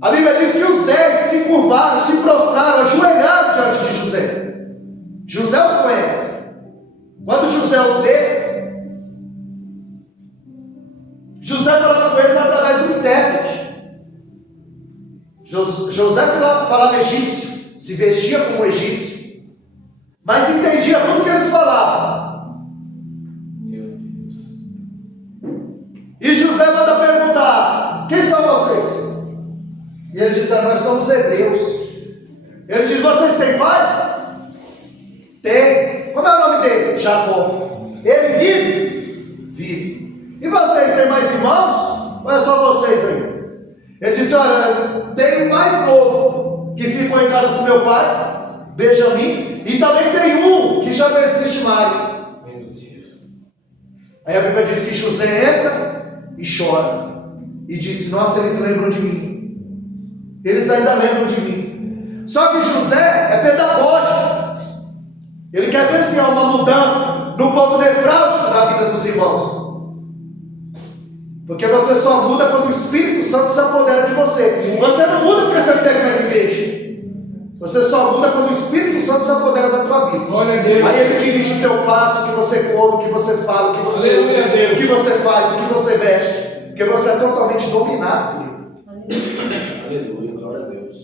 A Bíblia diz que os 10 se curvaram, se prostraram, ajoelharam diante de José. José os conhece. Quando José os vê, José falava com eles através do intérprete. José falava egípcio, se vestia como egípcio, mas entendia tudo que eles falavam. E José manda perguntar: quem são vocês? E eles disseram: nós somos hebreus. Ele diz: vocês têm pai? Tem. Como é o nome dele? Jacó. Ele vive? Vive. E vocês têm mais irmãos? Ou é só vocês aí? Ele disse: olha, tem um mais novo que ficou em casa com meu pai, Benjamim, e também tem um que já não existe mais. Aí a Bíblia diz que José entra e chora e disse: nossa, eles lembram de mim. Eles ainda lembram de mim. Só que José é pedagógico. Ele quer ver se há uma mudança no ponto nefrálgico da vida dos irmãos. Porque você só muda quando o Espírito Santo se apodera de você. Você não muda porque você fica na igreja. Você só muda quando o Espírito Santo se apodera da tua vida. Glória a Deus. Aí ele dirige o teu passo, o que você come, o que você fala, o que você Aleluia a Deus. o que você faz, o que você veste. Porque você é totalmente dominado por ele. Aleluia, glória a Deus.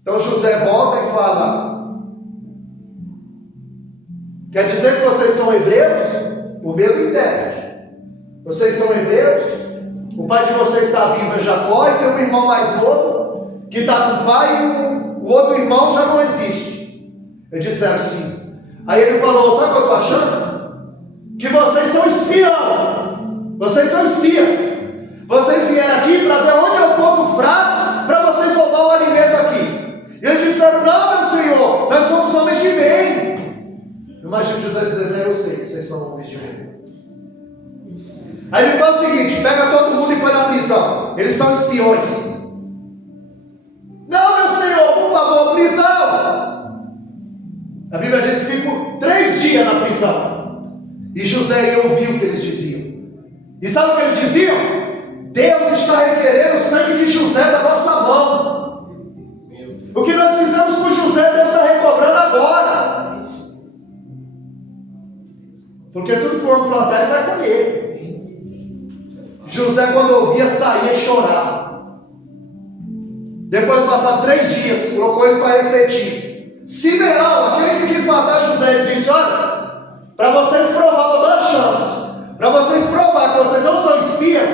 Então José volta e fala: quer dizer que vocês são hebreus? O meu intérprete. Vocês são hebreus? O pai de vocês está vivo é Jacó, e tem um irmão mais novo que está com o pai, e o outro irmão já não existe. Eles disseram sim. Aí ele falou: sabe o que eu estou achando? Que vocês são espião. Vocês são espias. Vocês vieram aqui para ver onde é o ponto fraco para vocês roubar o alimento aqui. E eles disseram: não, meu senhor, nós somos homens de bem. Imagina José dizendo: eu sei que vocês são homens de bem. Aí ele fala o seguinte: pega todo mundo e põe na prisão. Eles são espiões. Não, meu senhor, por favor, prisão. A Bíblia diz que ficou 3 dias na prisão. E José ia ouvir o que eles diziam. E sabe o que eles diziam? Deus está requerendo o sangue de José da nossa mão. O que nós fizemos com José, Deus está recobrando agora. Porque tudo que o homem plantar, ele vai colher. José, quando ouvia, saía e chorava. Depois de passar 3 dias, colocou ele para refletir. Simeão, aquele que quis matar vocês provar, vou dar uma chance. Para vocês provar que vocês não são espias,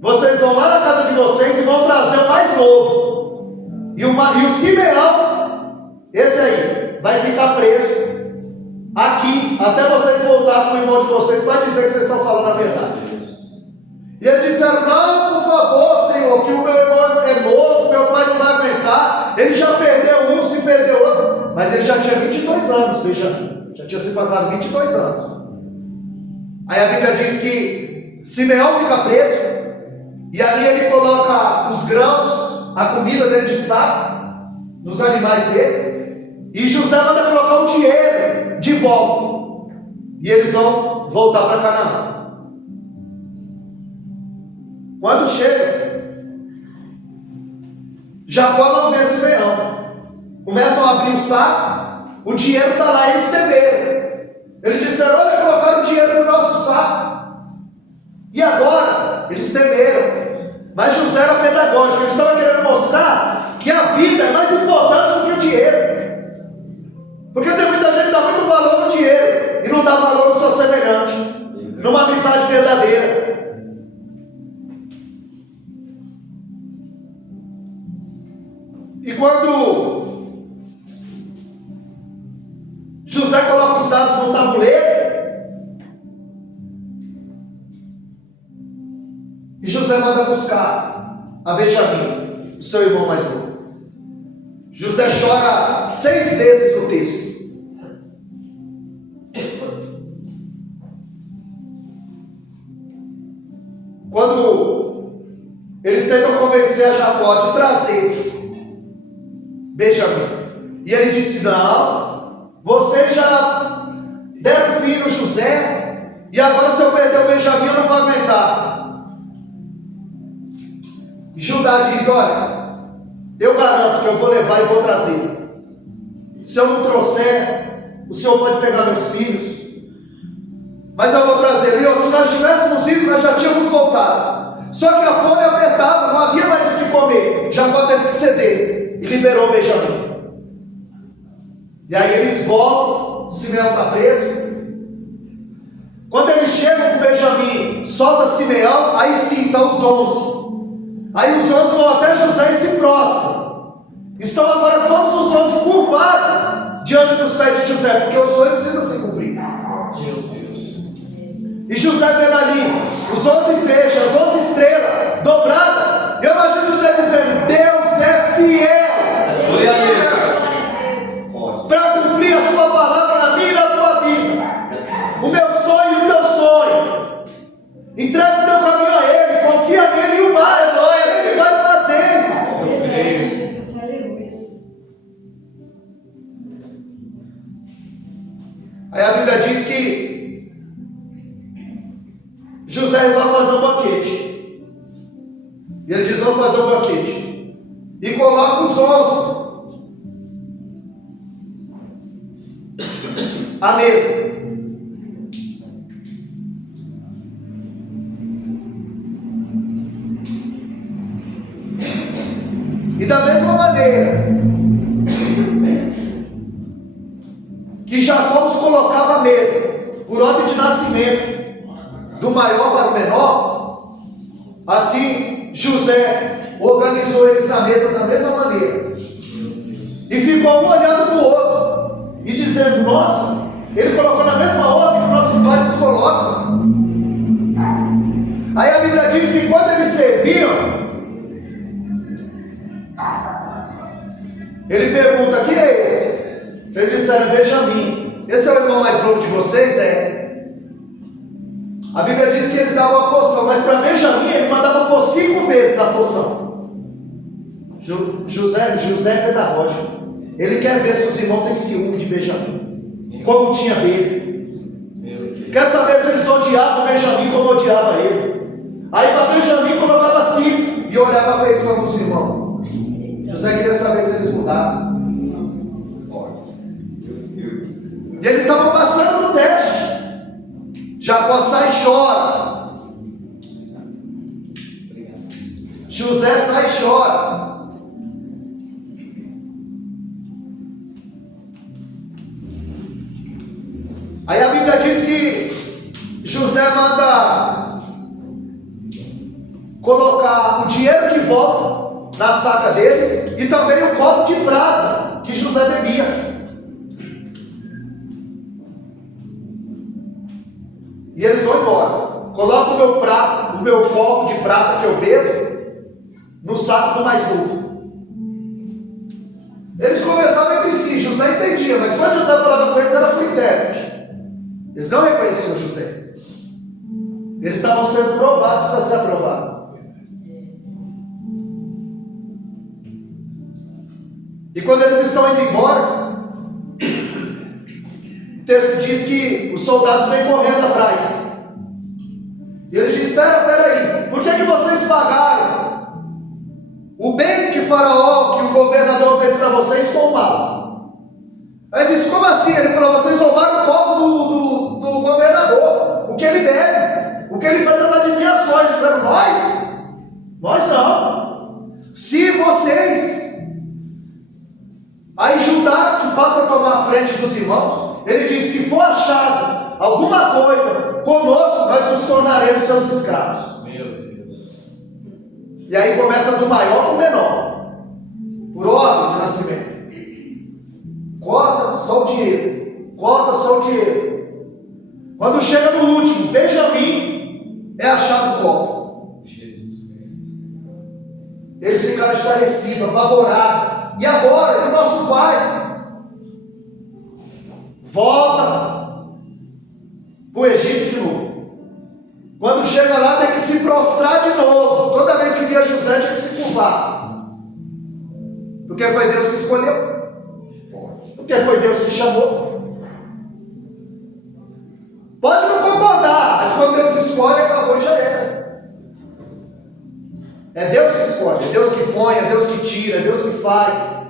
vocês vão lá na casa de vocês e vão trazer o mais novo. E o Simeão, esse aí, vai ficar preso aqui, até vocês voltarem com o irmão de vocês para dizer que vocês estão falando a verdade. E eles disseram: não, por favor, Senhor, que o meu irmão é novo, meu pai não vai aguentar, ele já perdeu um, se perdeu outro. Mas ele já tinha 22 anos, Benjamim. Já tinha se passado 22 anos. Aí a Bíblia diz que Simeão fica preso, e ali ele coloca os grãos, a comida dentro de saco, nos animais deles, e José manda colocar o dinheiro de volta, e eles vão voltar para Canaã. Quando chega, Jacó não vê Simeão. Começam a abrir o saco, o dinheiro está lá, eles temeram. Eles disseram: olha, colocaram o dinheiro no nosso saco. E agora? Eles temeram. Mas José era pedagógico, ele estava querendo mostrar que a vida é mais importante do que o dinheiro. Porque tem muita gente que dá muito valor no dinheiro e não dá valor no seu semelhante, numa amizade verdadeira. E quando José coloca os dados no tabuleiro, e José manda buscar a Benjamim, o seu irmão mais novo. José chora 6 vezes no texto. Quando eles tentam convencer a Jacó de trazer Benjamim, e ele disse: não, vocês já deram fim no José, e agora se eu perder o Benjamim eu não vou aguentar. E Judá diz: olha, eu garanto que eu vou levar e vou trazer. Se eu não trouxer, o senhor pode pegar meus filhos, mas eu vou trazer. E se nós tivéssemos ido, nós já tínhamos voltado. Só que a fome apertava, não havia mais o que comer. Jacó teve que ceder e liberou o Benjamim. E aí eles voltam, Simeão está preso. Quando eles chegam com Benjamim, solta Simeão, aí sim, estão os 11. Aí os 11 vão até José e se prostram. Estão agora todos os 11 curvados diante dos pés de José, porque o sonho precisa se cumprir. E José vendo ali os 11 feixes, as 11 estrelas dobradas. Eu imagino José dizendo: Deus é fiel para cumprir a sua palavra na minha e na tua vida. O meu sonho e o teu sonho. Entrega o teu caminho a Ele, confia nele, e o mais Ele vai fazer. Jesus, aleluia. Aí a Bíblia diz que José resolve fazer um banquete. E ele diz: vamos fazer um banquete. E coloca os 11 à mesa. E da mesma maneira que Jacó os colocava à mesa, por ordem de nascimento, do maior para o menor, assim José organizou eles na mesa da mesma maneira. E ficou um olhando para o outro e dizendo: nossa, ele colocou na mesma ordem que o nosso pai nos coloca. Aí a Bíblia diz que quando eles serviam, ele pergunta: quem é esse? Eles disseram: Benjamim. Esse é o irmão mais novo de vocês? É. A Bíblia diz que eles davam a porção, mas para Benjamim ele mandava pôr 5 vezes a porção. José é pedagógico. Ele quer ver se os irmãos têm ciúme de Benjamim, como tinha dele. Quer saber se eles odiavam Benjamim como odiava ele. Aí para Benjamim colocava 5 e olhava a feição dos irmãos. José queria saber se eles mudaram. E eles estavam passando no teste. Jacó sai e chora. José sai e chora. Aí a Bíblia diz que José manda colocar o dinheiro de volta na saca deles e também o copo de prata que José bebia. E eles vão embora. Coloca o meu copo de prata que eu bebo no saco do mais novo. Eles conversavam entre si, José entendia, mas quando José falava com eles era por intérprete. Eles não reconheciam José. Eles estavam sendo provados para ser aprovados. E quando eles estão indo embora, o texto diz que os soldados vêm correndo atrás. E eles dizem: espera aí, por que vocês pagaram o bem que Faraó, que o governador fez para vocês com o mal? Aí ele disse: como assim? Ele falou: vocês roubaram o copo do governador, o que ele bebe, o que ele faz as adivinhações. Eles disseram: nós não. Se vocês... Aí Judá, que passa a tomar a frente dos irmãos, ele diz: se for achado alguma coisa conosco, nós nos tornaremos seus escravos. Meu Deus. E aí começa do maior para o menor, por ordem de nascimento. Corta só o dinheiro, corta só o dinheiro. Quando chega no último, Benjamim, é achado o copo. Eles ficaram estarrecidos, apavorados. E agora, e nosso pai volta para o Egito de novo. Quando chega lá, tem que se prostrar de novo. Toda vez que via José, tinha que se curvar. Porque foi Deus que escolheu. Porque foi Deus que chamou. Pode não concordar, mas quando Deus escolhe, acabou e já era. É Deus que escolhe, é Deus que põe, é Deus que tira, é Deus que faz.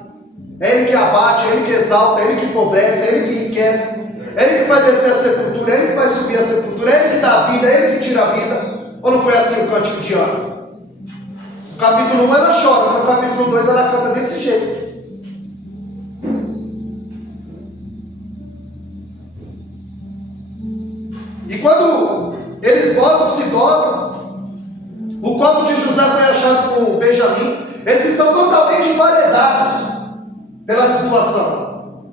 É Ele que abate, é Ele que exalta, é Ele que empobrece, é Ele que enriquece. É Ele que vai descer a sepultura, é Ele que vai subir a sepultura, é Ele que dá a vida, é Ele que tira a vida. Ou não foi assim o cântico de Ana? No capítulo 1 ela chora, mas no capítulo 2 ela canta desse jeito. E quando eles voltam, se dobram, o copo de José foi achado com Benjamim. Eles estão totalmente emparedados pela situação.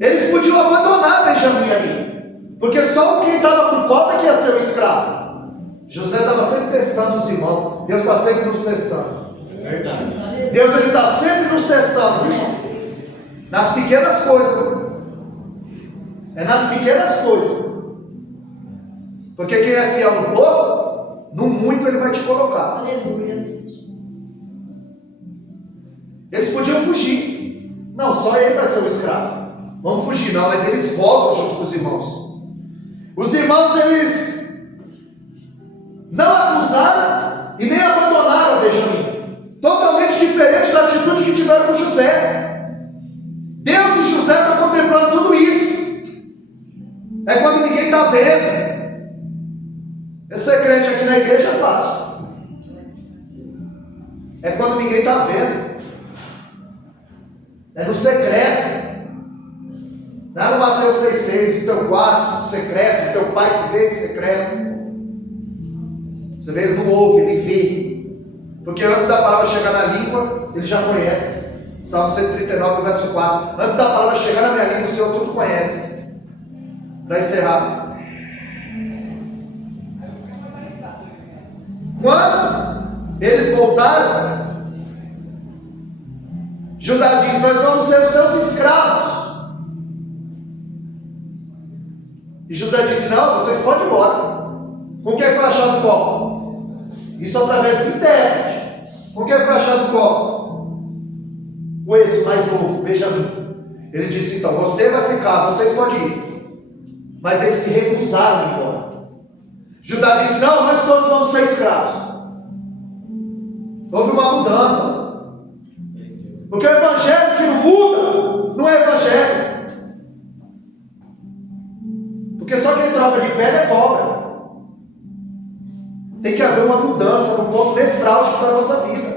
Eles podiam abandonar Benjamim ali, porque só quem estava com o copo é que ia ser o escravo. José estava sempre testando os irmãos. Deus está sempre nos testando. É verdade. Deus está sempre nos testando, irmão. Nas pequenas coisas. É nas pequenas coisas. Porque quem é fiel no pouco, no muito Ele vai te colocar. Aleluia. Eles podiam fugir. Não, só ele vai ser o escravo. Vamos fugir, não, mas eles voltam junto com os irmãos. Os irmãos, eles não acusaram e nem abandonaram Benjamim. Totalmente diferente da atitude que tiveram com José. Deus e José estão contemplando tudo isso. É quando ninguém está vendo. Ser crente aqui na igreja é fácil. É quando ninguém está vendo. É no secreto. Lá no Mateus 6,6, o teu quarto secreto, o teu pai que vê em secreto. Você vê, ele não ouve, ele vê. Porque antes da palavra chegar na língua, ele já conhece. Salmo 139, verso 4. Antes da palavra chegar na minha língua, o Senhor tudo conhece. Para encerrar. Quando eles voltaram, Judá diz: nós vamos ser os seus escravos. E José disse: não, vocês podem ir embora. Com quem foi achado o copo? Isso através do intérprete. Com quem foi achado o copo? Com esse mais novo, Benjamim. Ele disse: então, você vai ficar, vocês podem ir. Mas eles se recusaram a ir embora. Judá disse: não, nós todos vamos ser escravos. Houve uma mudança. Porque o evangelho que não muda, não é evangelho. Porque só quem troca de pele é cobra. Tem que haver uma mudança no ponto nefrálgico da nossa vida.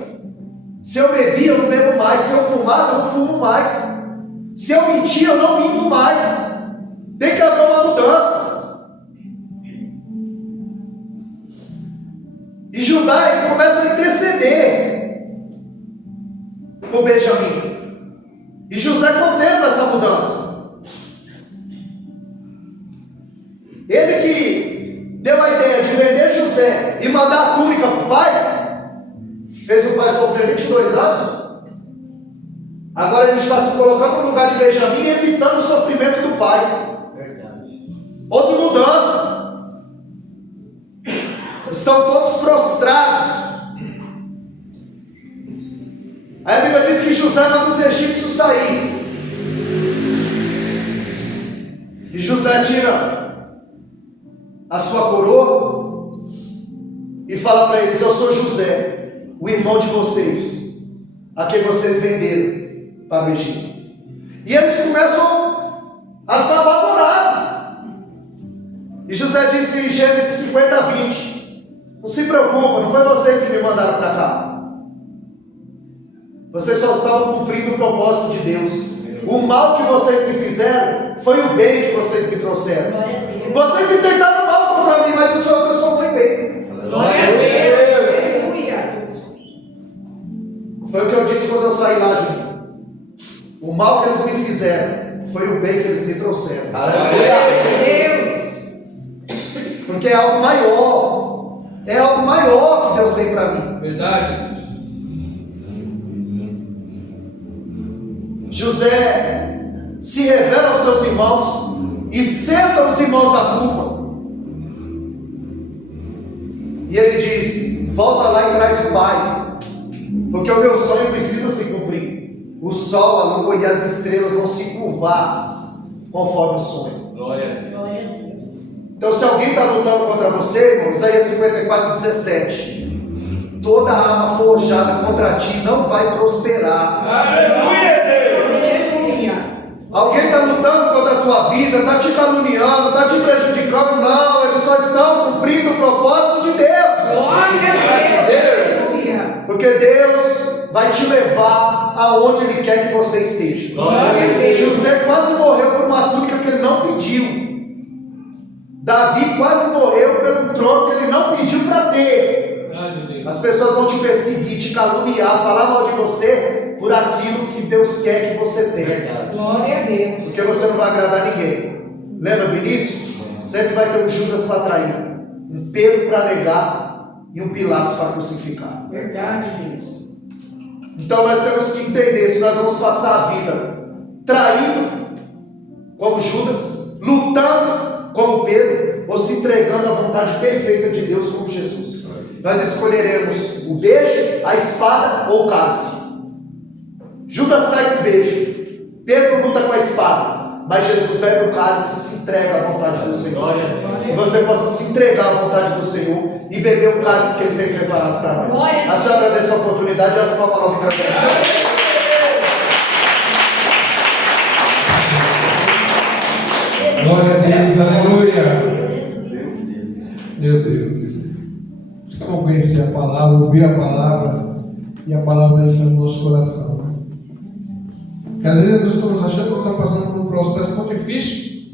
Se eu bebi, eu não bebo mais. Se eu fumava, eu não fumo mais. Se eu mentir, eu não minto mais. mudança. Ele que deu a ideia de vender José e mandar a túnica para o pai, fez o pai sofrer 22 anos. Agora ele está se colocando no lugar de Benjamim e evitando o sofrimento do pai. Verdade. Outra mudança. Estão todos prostrados. Aí a Bíblia diz que José manda os egípcios sair. E José tira a sua coroa e fala para eles: eu sou José, o irmão de vocês, a quem vocês venderam para o Egito. E eles começam a ficar apavorados. E José disse em Gênesis 50, 20: não se preocupa, não foi vocês que me mandaram para cá. Vocês só estavam cumprindo o propósito de Deus. O mal que vocês me fizeram foi o bem que vocês me trouxeram. Vocês intentaram mal contra mim, mas o Senhor transformou em bem. Glória a Deus. Aleluia. Foi o que eu disse quando eu saí lá, Júnior. O mal que eles me fizeram foi o bem que eles me trouxeram. Deus. Porque é algo maior. É algo maior que Deus tem para mim. Verdade, Deus. José se revela aos seus irmãos e senta os irmãos da culpa. E ele diz: volta lá e traz o pai, porque o meu sonho precisa se cumprir. O sol, a lua e as estrelas vão se curvar conforme o sonho. Glória a Deus. Glória a Deus. Então, se alguém está lutando contra você, irmão, Isaías 54, 17: toda arma forjada contra ti não vai prosperar. Aleluia, Deus. Aleluia. Alguém está lutando contra a tua vida, está te caluniando, está te prejudicando. Não, eles só estão cumprindo o propósito de Deus. Glória a Deus. Aleluia. Porque Deus vai te levar aonde Ele quer que você esteja. Glória a Deus. José quase morreu por uma túnica que ele não pediu. Davi quase morreu pelo trono que ele não pediu para ter. Verdade, Deus. As pessoas vão te perseguir, te caluniar, falar mal de você por aquilo que Deus quer que você tenha. Verdade. Glória a Deus. Porque você não vai agradar ninguém. Lembra, Vinícius? Sempre vai ter um Judas para trair, um Pedro para negar e um Pilatos para crucificar. Verdade, Deus. Então nós temos que entender se nós vamos passar a vida traindo como Judas, lutando como Pedro, ou se entregando à vontade perfeita de Deus como Jesus. Nós escolheremos o beijo, a espada ou o cálice. Judas trai com o beijo, Pedro luta com a espada, mas Jesus bebe o cálice e se entrega à vontade do Senhor. Glória a Deus. Que você possa se entregar à vontade do Senhor e beber o cálice que Ele tem preparado para nós. Glória a Deus. A senhora agradece a oportunidade e a sua palavra agradece. Glória a Deus, aleluia. Meu Deus. Vamos conhecer a palavra, ouvir a palavra e a palavra entra no nosso coração. Né? Porque às vezes nós estamos achando que estamos passando por um processo tão difícil